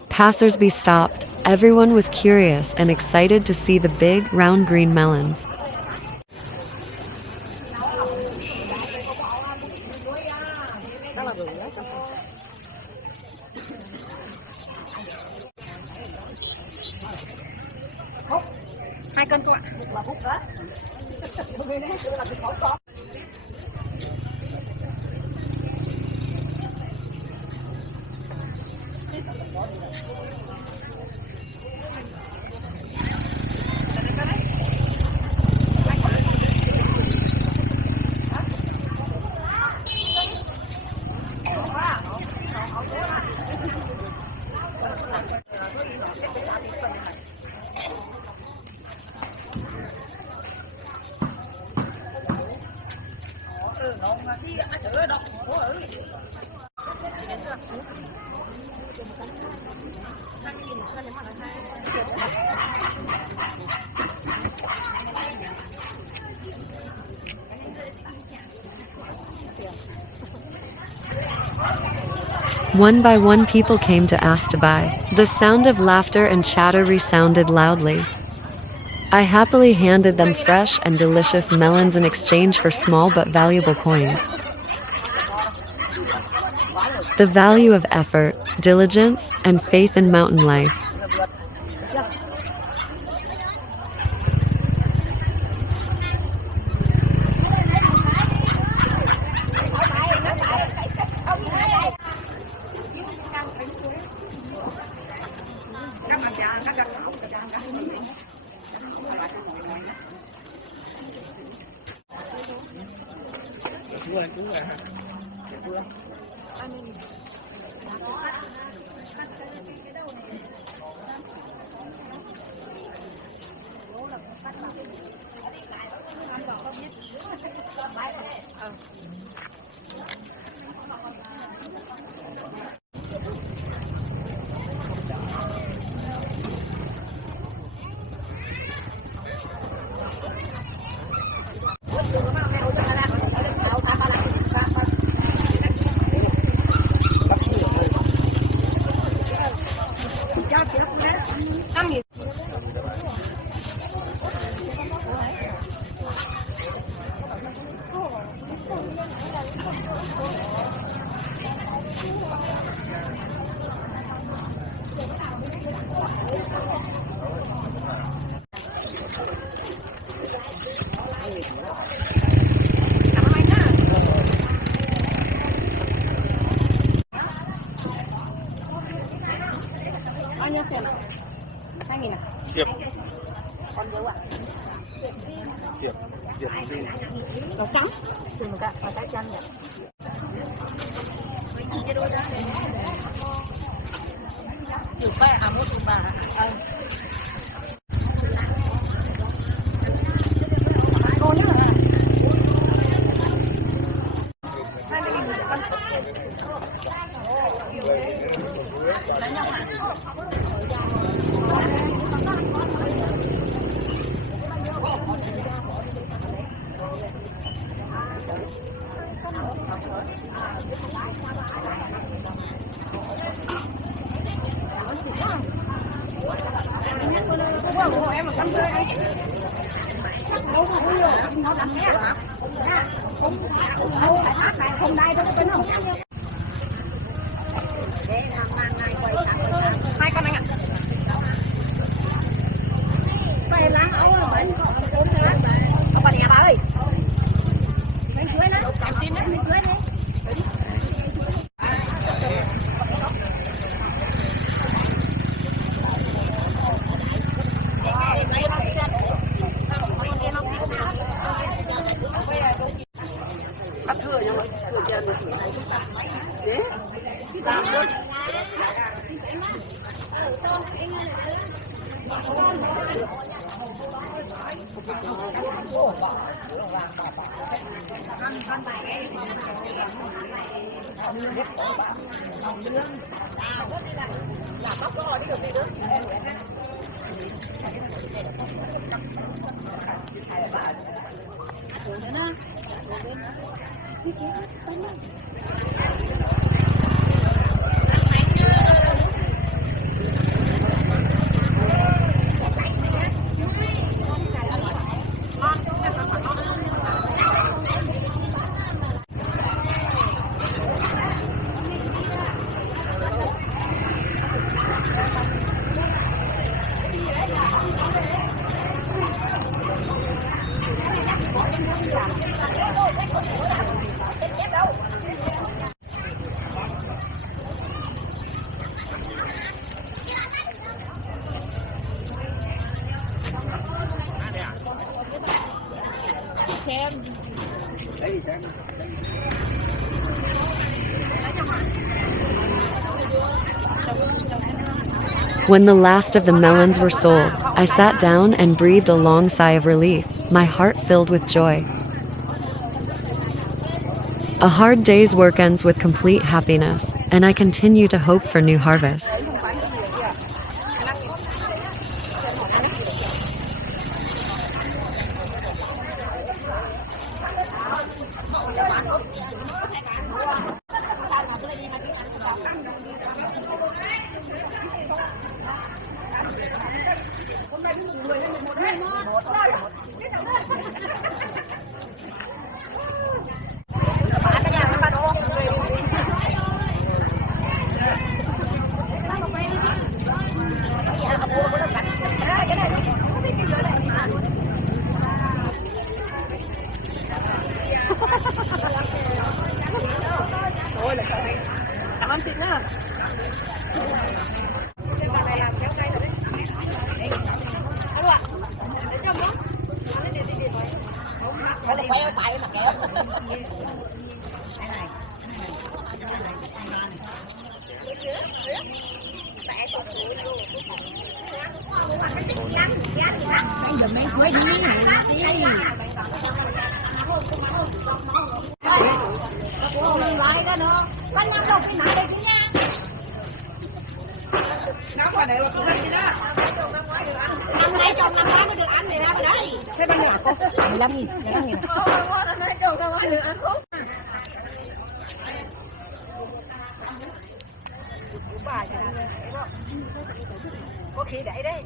Passers-by stopped. Everyone was curious and excited to see the big, round green melons. One by one people came to ask to buy. The sound of laughter and chatter resounded loudly. I happily handed them fresh and delicious melons in exchange for small but valuable coins. The value of effort, diligence, and faith in mountain life. bao nhiêu tiền ạ? 2.000 à? Thiệp. Còn dấu ạ? Thiệp. Thiệp đi. Màu trắng. Từ một cái vào tay chân vậy. Từ ba à mua từ ba. Cô nhá. Không đây đâu tính không? Hai con anh ạ. Cây lá ấu là bệnh. Ông bà nhà bà ơi. Miếng chuối đó. Em xin đó, miếng chuối đi. When the last of the melons were sold, I sat down and breathed a long sigh of relief, my heart filled with joy. A hard day's work ends with complete happiness, and I continue to hope for new harvests. Cảm ơn chị nhá. Quay bay mà kéo. Anh giờ mấy quay đi. Không lại ra nữa. Bánh nhắm đâu cái này đây chứ nha. Nó qua đây là tụi anh gì đó. Năm nay trong năm đó mới được ăn này ra mà đấy. Thế bây giờ có 15.000. Nó nói chung đâu có được ăn khúc. Có khi đẩy đấy.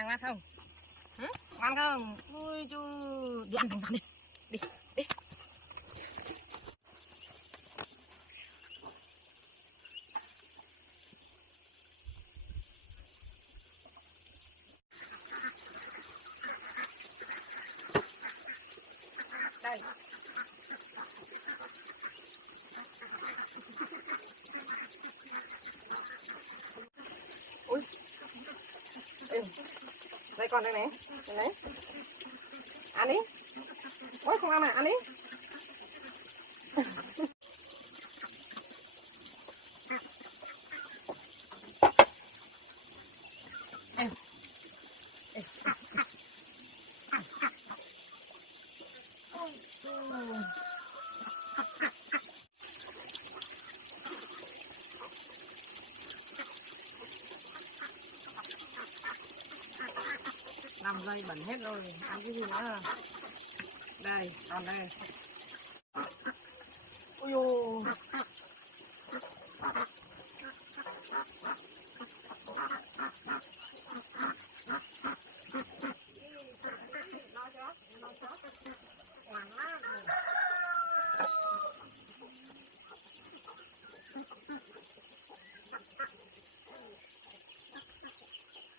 Ăn ngon không? Ngon không? Ui chu, đi ăn thằng đi. Đi. Đây. Ui. Đây còn đây này. Đây này. Ăn đi. Ôi không ăn à, ăn đi. Năm giây bẩn hết rồi, ăn cái gì nữa? Đây, còn đây. Ui dồi.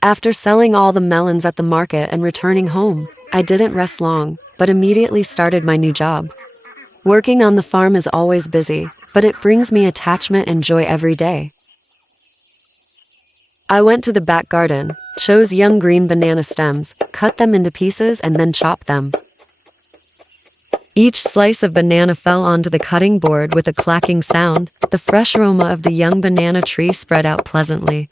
After selling all the melons at the market and returning home, I didn't rest long, but immediately started my new job. Working on the farm is always busy, but it brings me attachment and joy every day. I went to the back garden, chose young green banana stems, cut them into pieces and then chopped them. Each slice of banana fell onto the cutting board with a clacking sound. The fresh aroma of the young banana tree spread out pleasantly.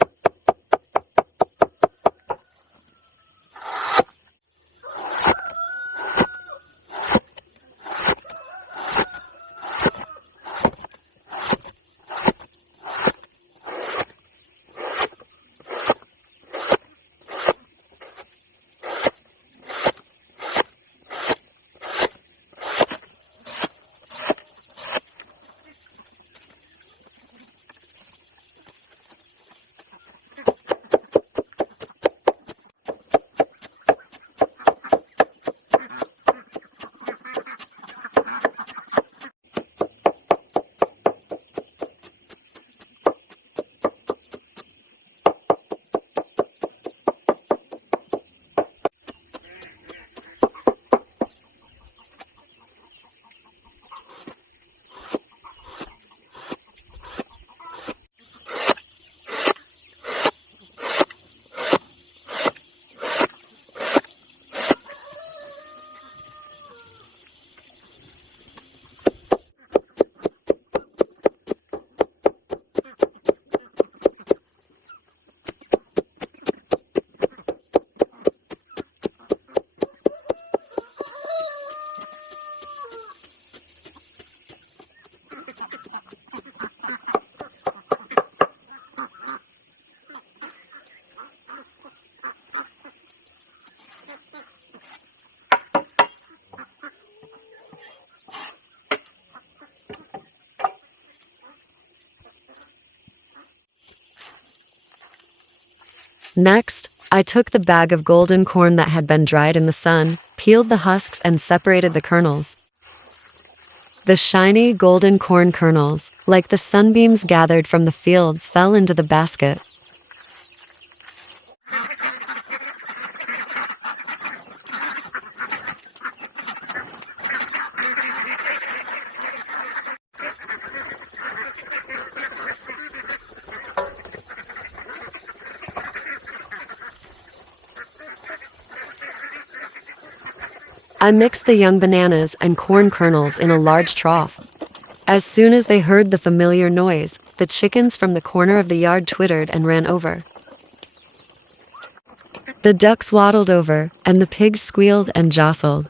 Next, I took the bag of golden corn that had been dried in the sun, peeled the husks and separated the kernels. The shiny golden corn kernels, like the sunbeams gathered from the fields, fell into the basket. I mixed the young bananas and corn kernels in a large trough. As soon as they heard the familiar noise, the chickens from the corner of the yard twittered and ran over. The ducks waddled over, and the pigs squealed and jostled.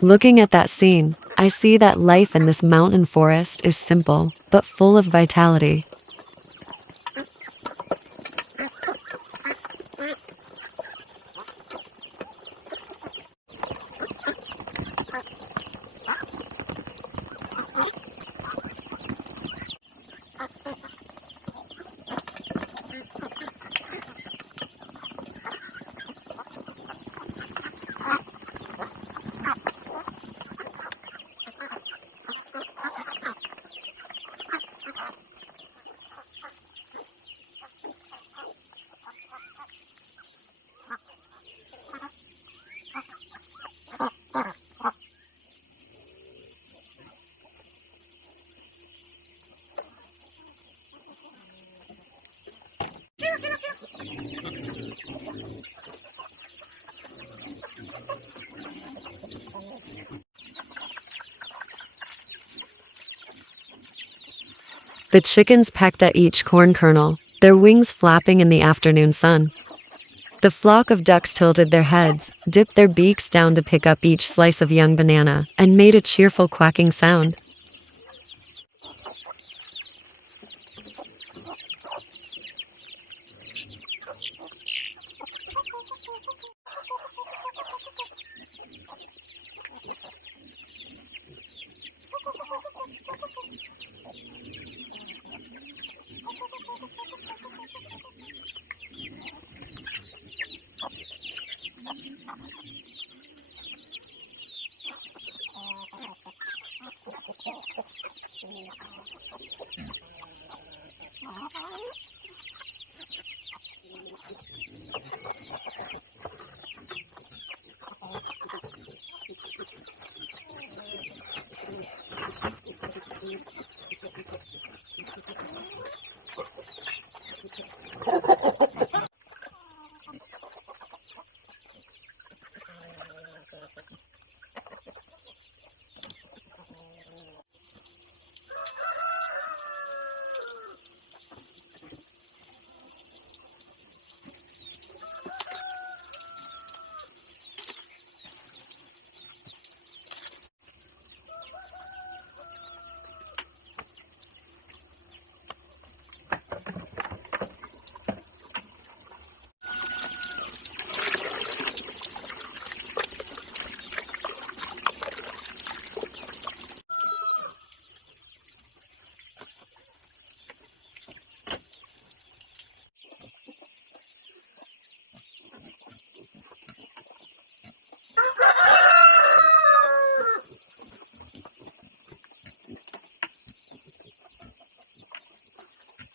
Looking at that scene, I see that life in this mountain forest is simple, but full of vitality. The chickens pecked at each corn kernel, their wings flapping in the afternoon sun. The flock of ducks tilted their heads, dipped their beaks down to pick up each slice of young banana, and made a cheerful quacking sound.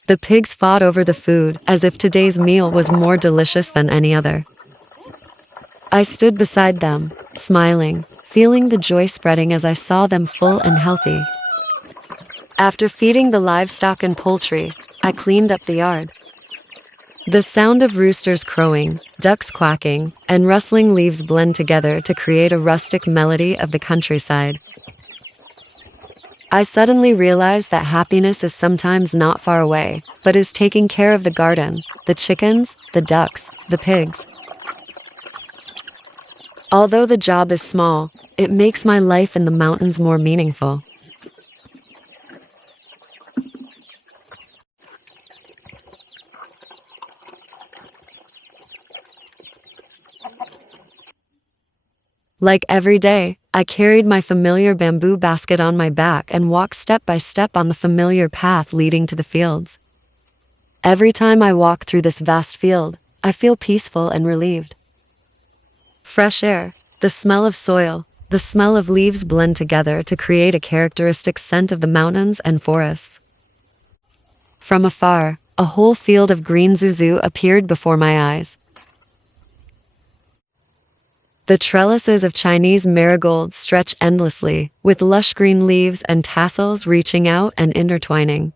The pigs fought over the food as if today's meal was more delicious than any other. I stood beside them, smiling, feeling the joy spreading as I saw them full and healthy. After feeding the livestock and poultry, I cleaned up the yard. The sound of roosters crowing, ducks quacking, and rustling leaves blend together to create a rustic melody of the countryside. I suddenly realized that happiness is sometimes not far away, but is taking care of the garden, the chickens, the ducks, the pigs. Although the job is small, it makes my life in the mountains more meaningful. Like every day, I carried my familiar bamboo basket on my back and walked step by step on the familiar path leading to the fields. Every time I walk through this vast field, I feel peaceful and relieved. Fresh air, the smell of soil, the smell of leaves blend together to create a characteristic scent of the mountains and forests. From afar, a whole field of green zuzu appeared before my eyes. The trellises of Chinese marigolds stretch endlessly, with lush green leaves and tassels reaching out and intertwining.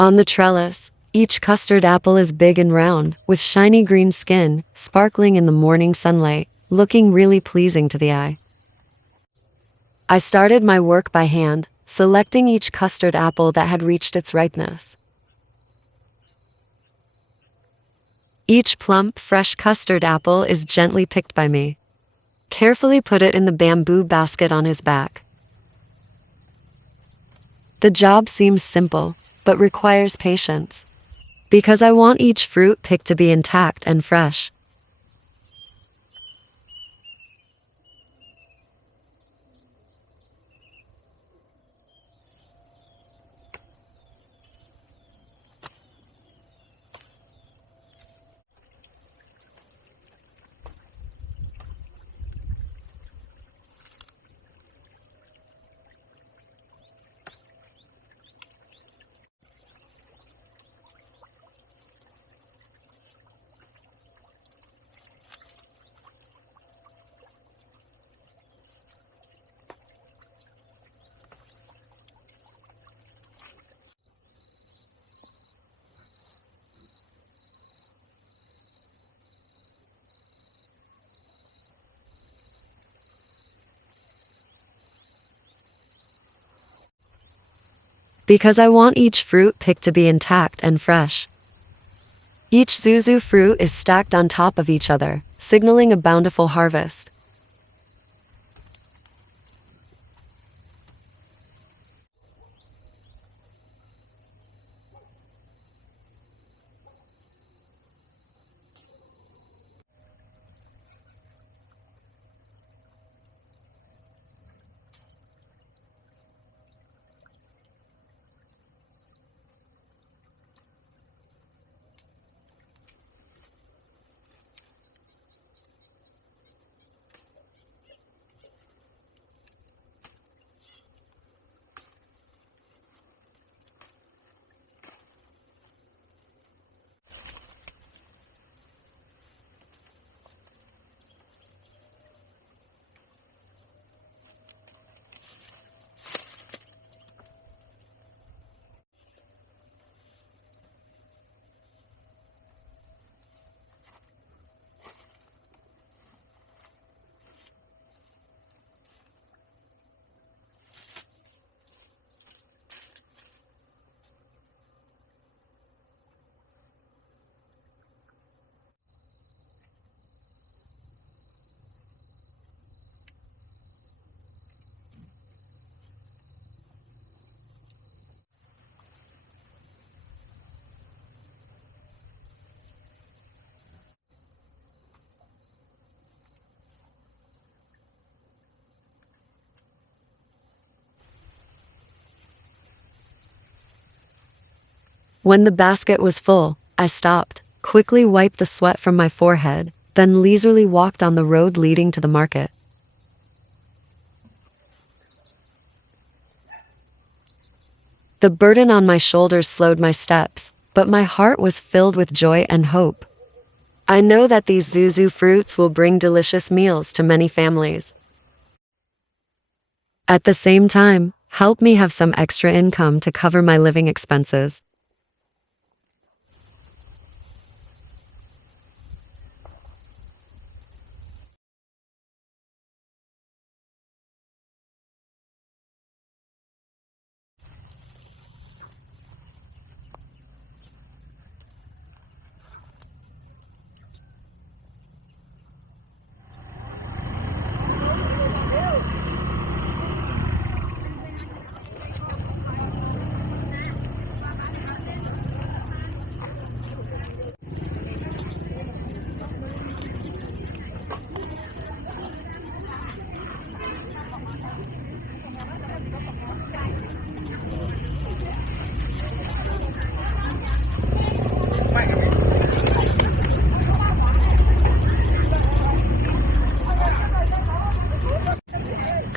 On the trellis, each custard apple is big and round, with shiny green skin, sparkling in the morning sunlight, looking really pleasing to the eye. I started my work by hand, selecting each custard apple that had reached its ripeness. Each plump, fresh custard apple is gently picked by me. Carefully put it in the bamboo basket on his back. The job seems simple, but requires patience, because I want each fruit picked to be intact and fresh. because I want each fruit picked to be intact and fresh. Each zuzu fruit is stacked on top of each other, signaling a bountiful harvest. When the basket was full, I stopped, quickly wiped the sweat from my forehead, then leisurely walked on the road leading to the market. The burden on my shoulders slowed my steps, but my heart was filled with joy and hope. I know that these zuzu fruits will bring delicious meals to many families. At the same time, help me have some extra income to cover my living expenses.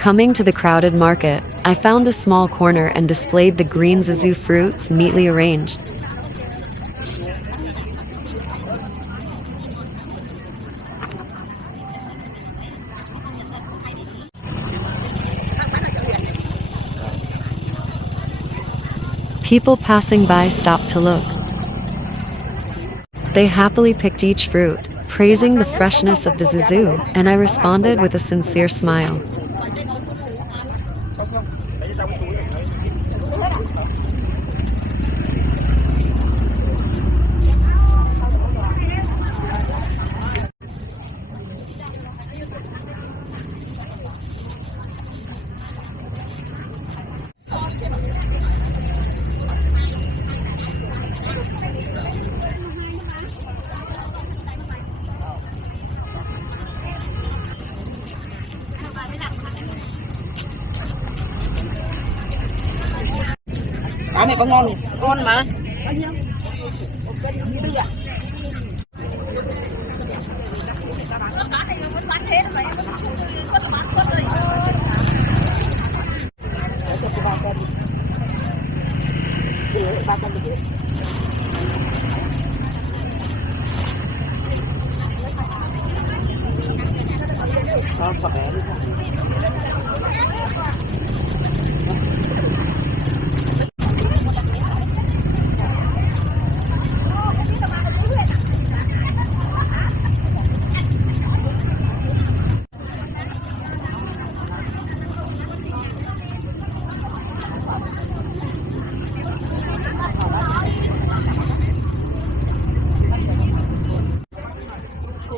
Coming to the crowded market, I found a small corner and displayed the green zuzu fruits neatly arranged. People passing by stopped to look. They happily picked each fruit, praising the freshness of the zuzu, and I responded with a sincere smile. Quả này có ngon nhỉ? Ngon mà.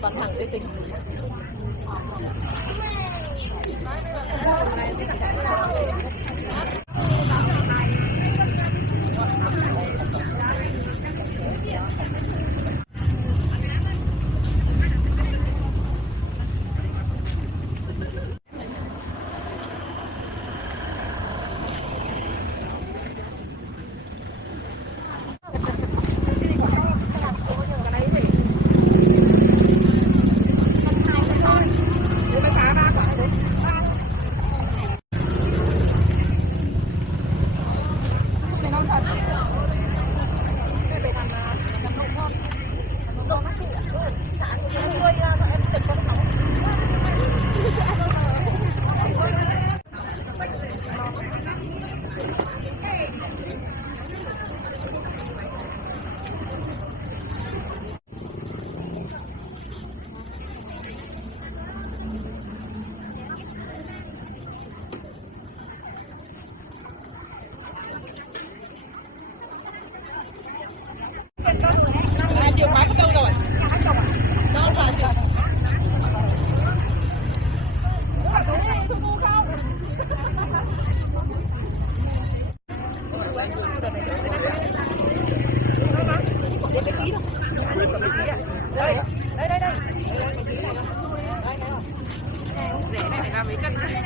Còn thằng tươi tính. Chiều bán mất đâu rồi? Đâu rồi? Đây, đây, đây, đây. Rẻ này phải làm mấy cân này.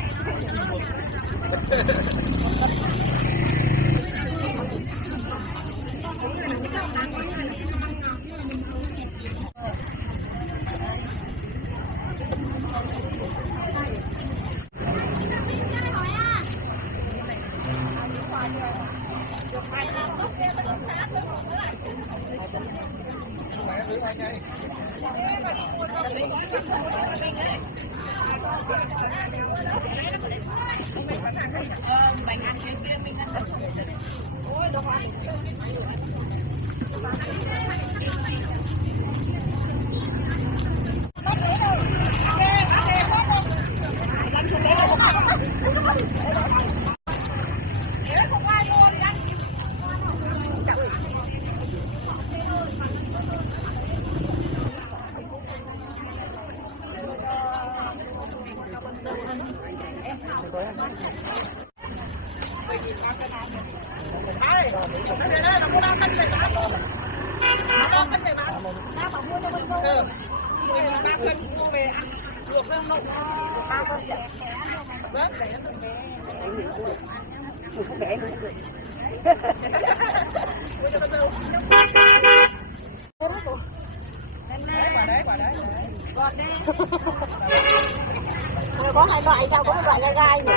Có hai loại sao có một loại gai gai nhỉ?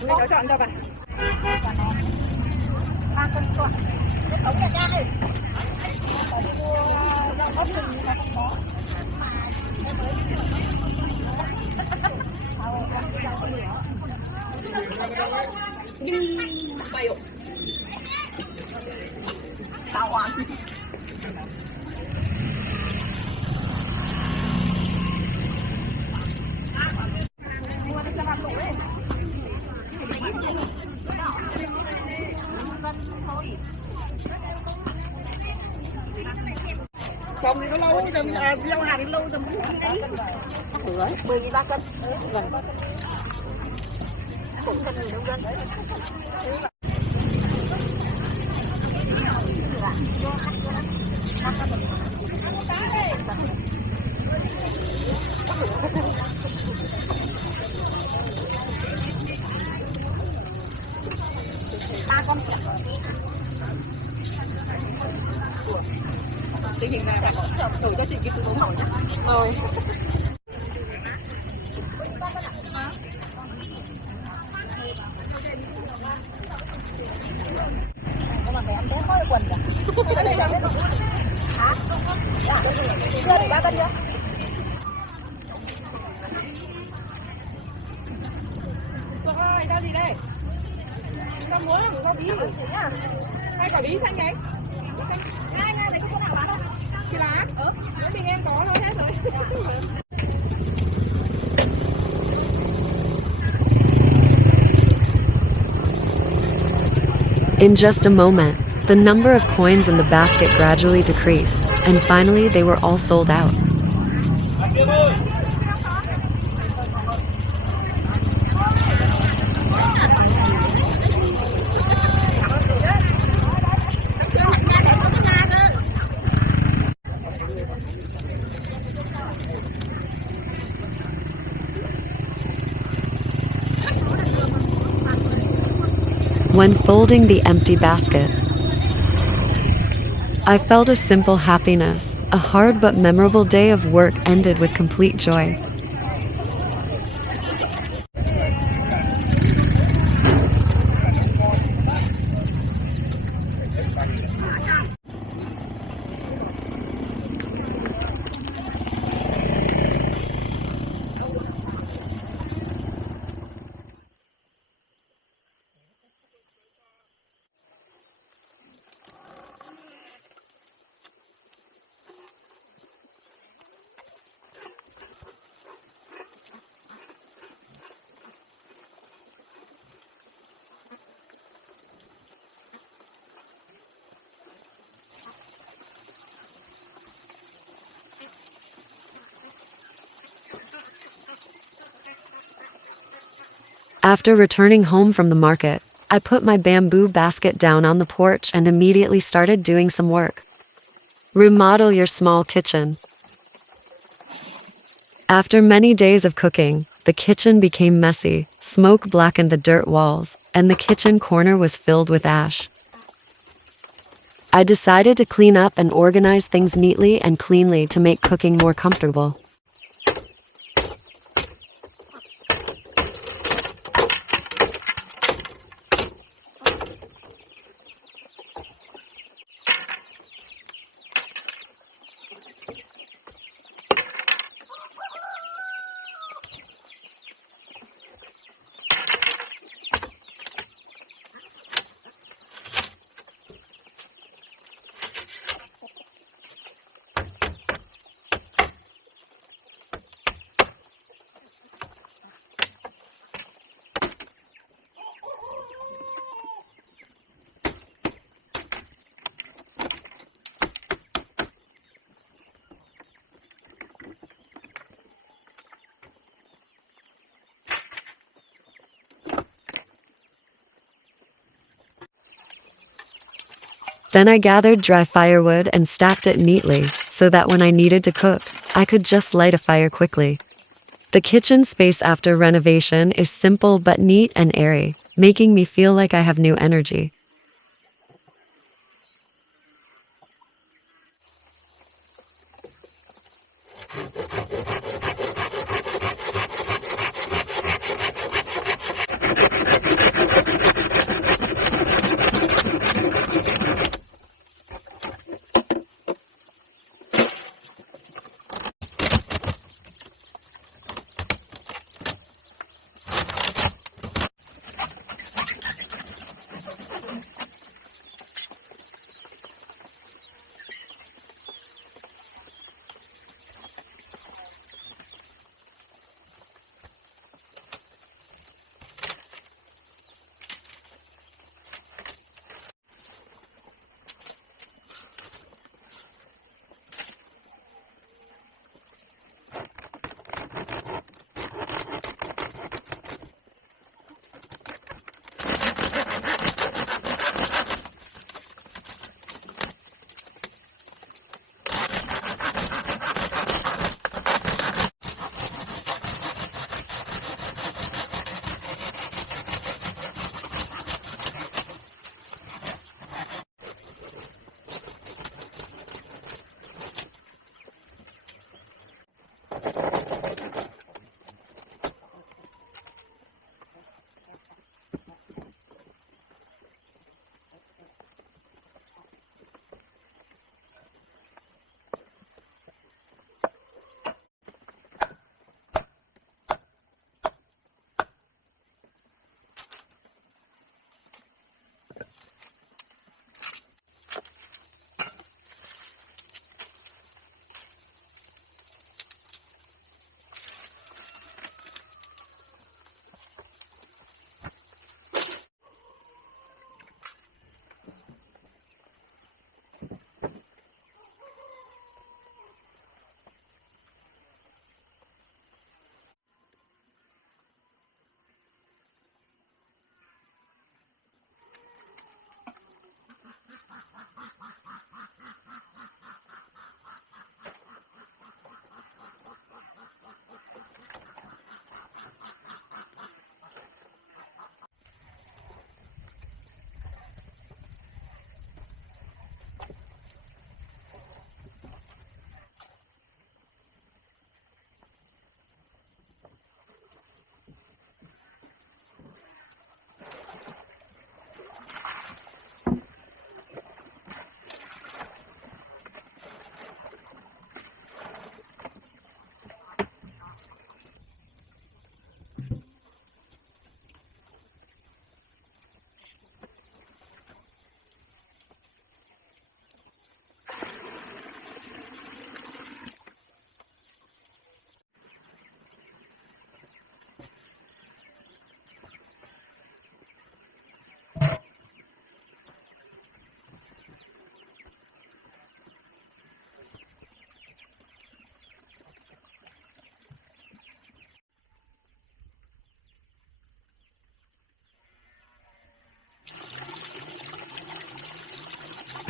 Mình có chọn cho bạn. 3 cân chọn. Cái thống là gai. Có đi mua rau bắp rừng là không có. Nhưng bày tao ăn. Trồng thì nó lâu tầm gieo hạt thì lâu tầm 13 cân. Gần 3 cân. Cũng cân người nông dân. Ba con tình hình này bạn thử cho chị cái túi màu nhé. Rồi. Các bạn phải ăn tết mỗi quần nhỉ? Hả? Dạ, đưa đi 3 cân nữa. Rồi, rau gì đây? Rau muống, rau bí. Hay quả bí xanh đấy. Ngay ngay đấy có chỗ nào bán không? Thì lá. Nếu mình em có thôi hết rồi. In just a moment, the number of coins in the basket gradually decreased, and finally they were all sold out. When folding the empty basket, I felt a simple happiness. A hard but memorable day of work ended with complete joy. After returning home from the market, I put my bamboo basket down on the porch and immediately started doing some work. Remodel your small kitchen. After many days of cooking, the kitchen became messy, smoke blackened the dirt walls, and the kitchen corner was filled with ash. I decided to clean up and organize things neatly and cleanly to make cooking more comfortable. Then I gathered dry firewood and stacked it neatly so that when I needed to cook, I could just light a fire quickly. The kitchen space after renovation is simple but neat and airy, making me feel like I have new energy.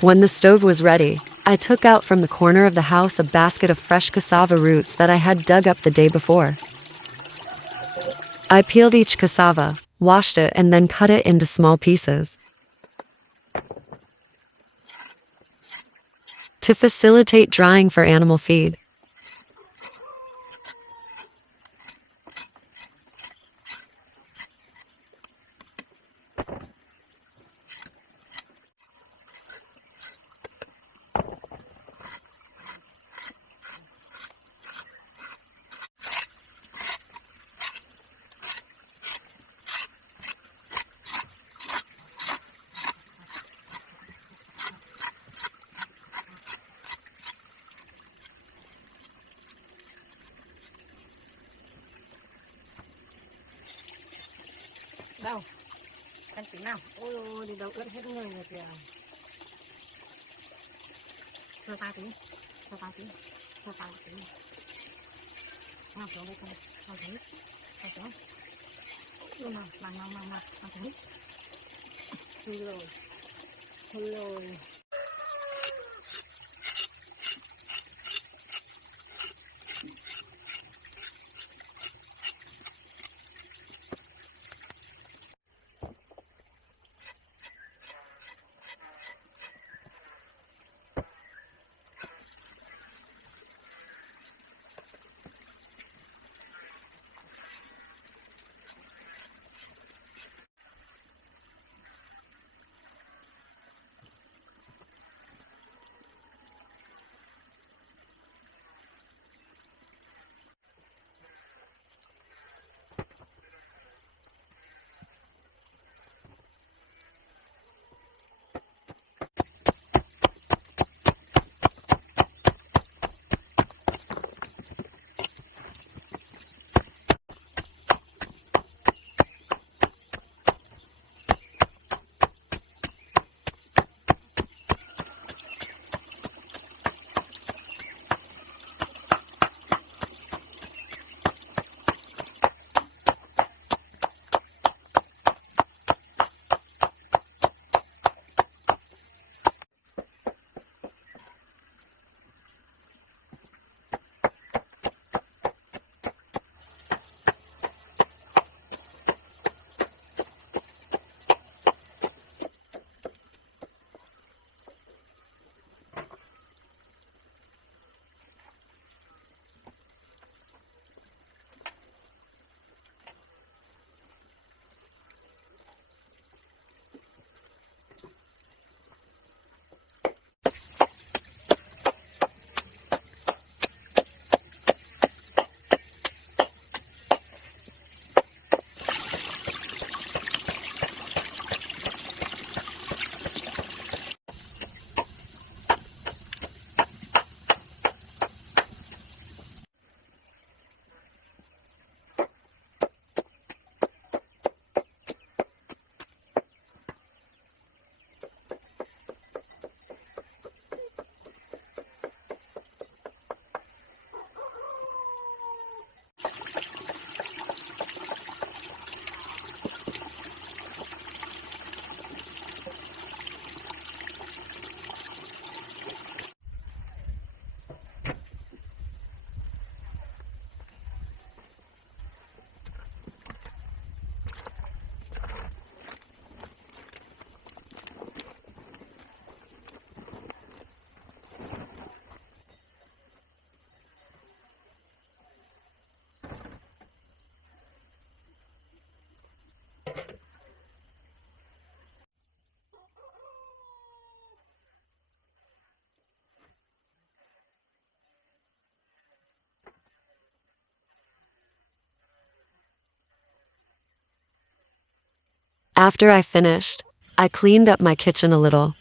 When the stove was ready, I took out from the corner of the house a basket of fresh cassava roots that I had dug up the day before. I peeled each cassava, washed it, and then cut it into small pieces. To facilitate drying for animal feed. Đâu? Canh tí nào? Ôi ôi, đi đâu ướt hết người rồi kìa. Sơ tay tí. Sơ tay tí. Sơ tay tí. Nào xuống đây con. Nào xuống. Nào xuống. Luôn nào. Nào. Nào xuống. Thôi rồi. Thôi rồi. After I finished, I cleaned up my kitchen a little.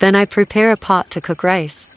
Then I prepare a pot to cook rice.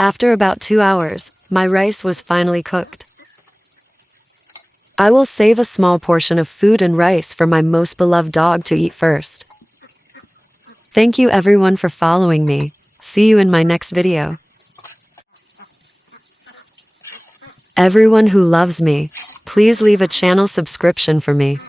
After about 2 hours, my rice was finally cooked. I will save a small portion of food and rice for my most beloved dog to eat first. Thank you everyone for following me. See you in my next video. Everyone who loves me, please leave a channel subscription for me.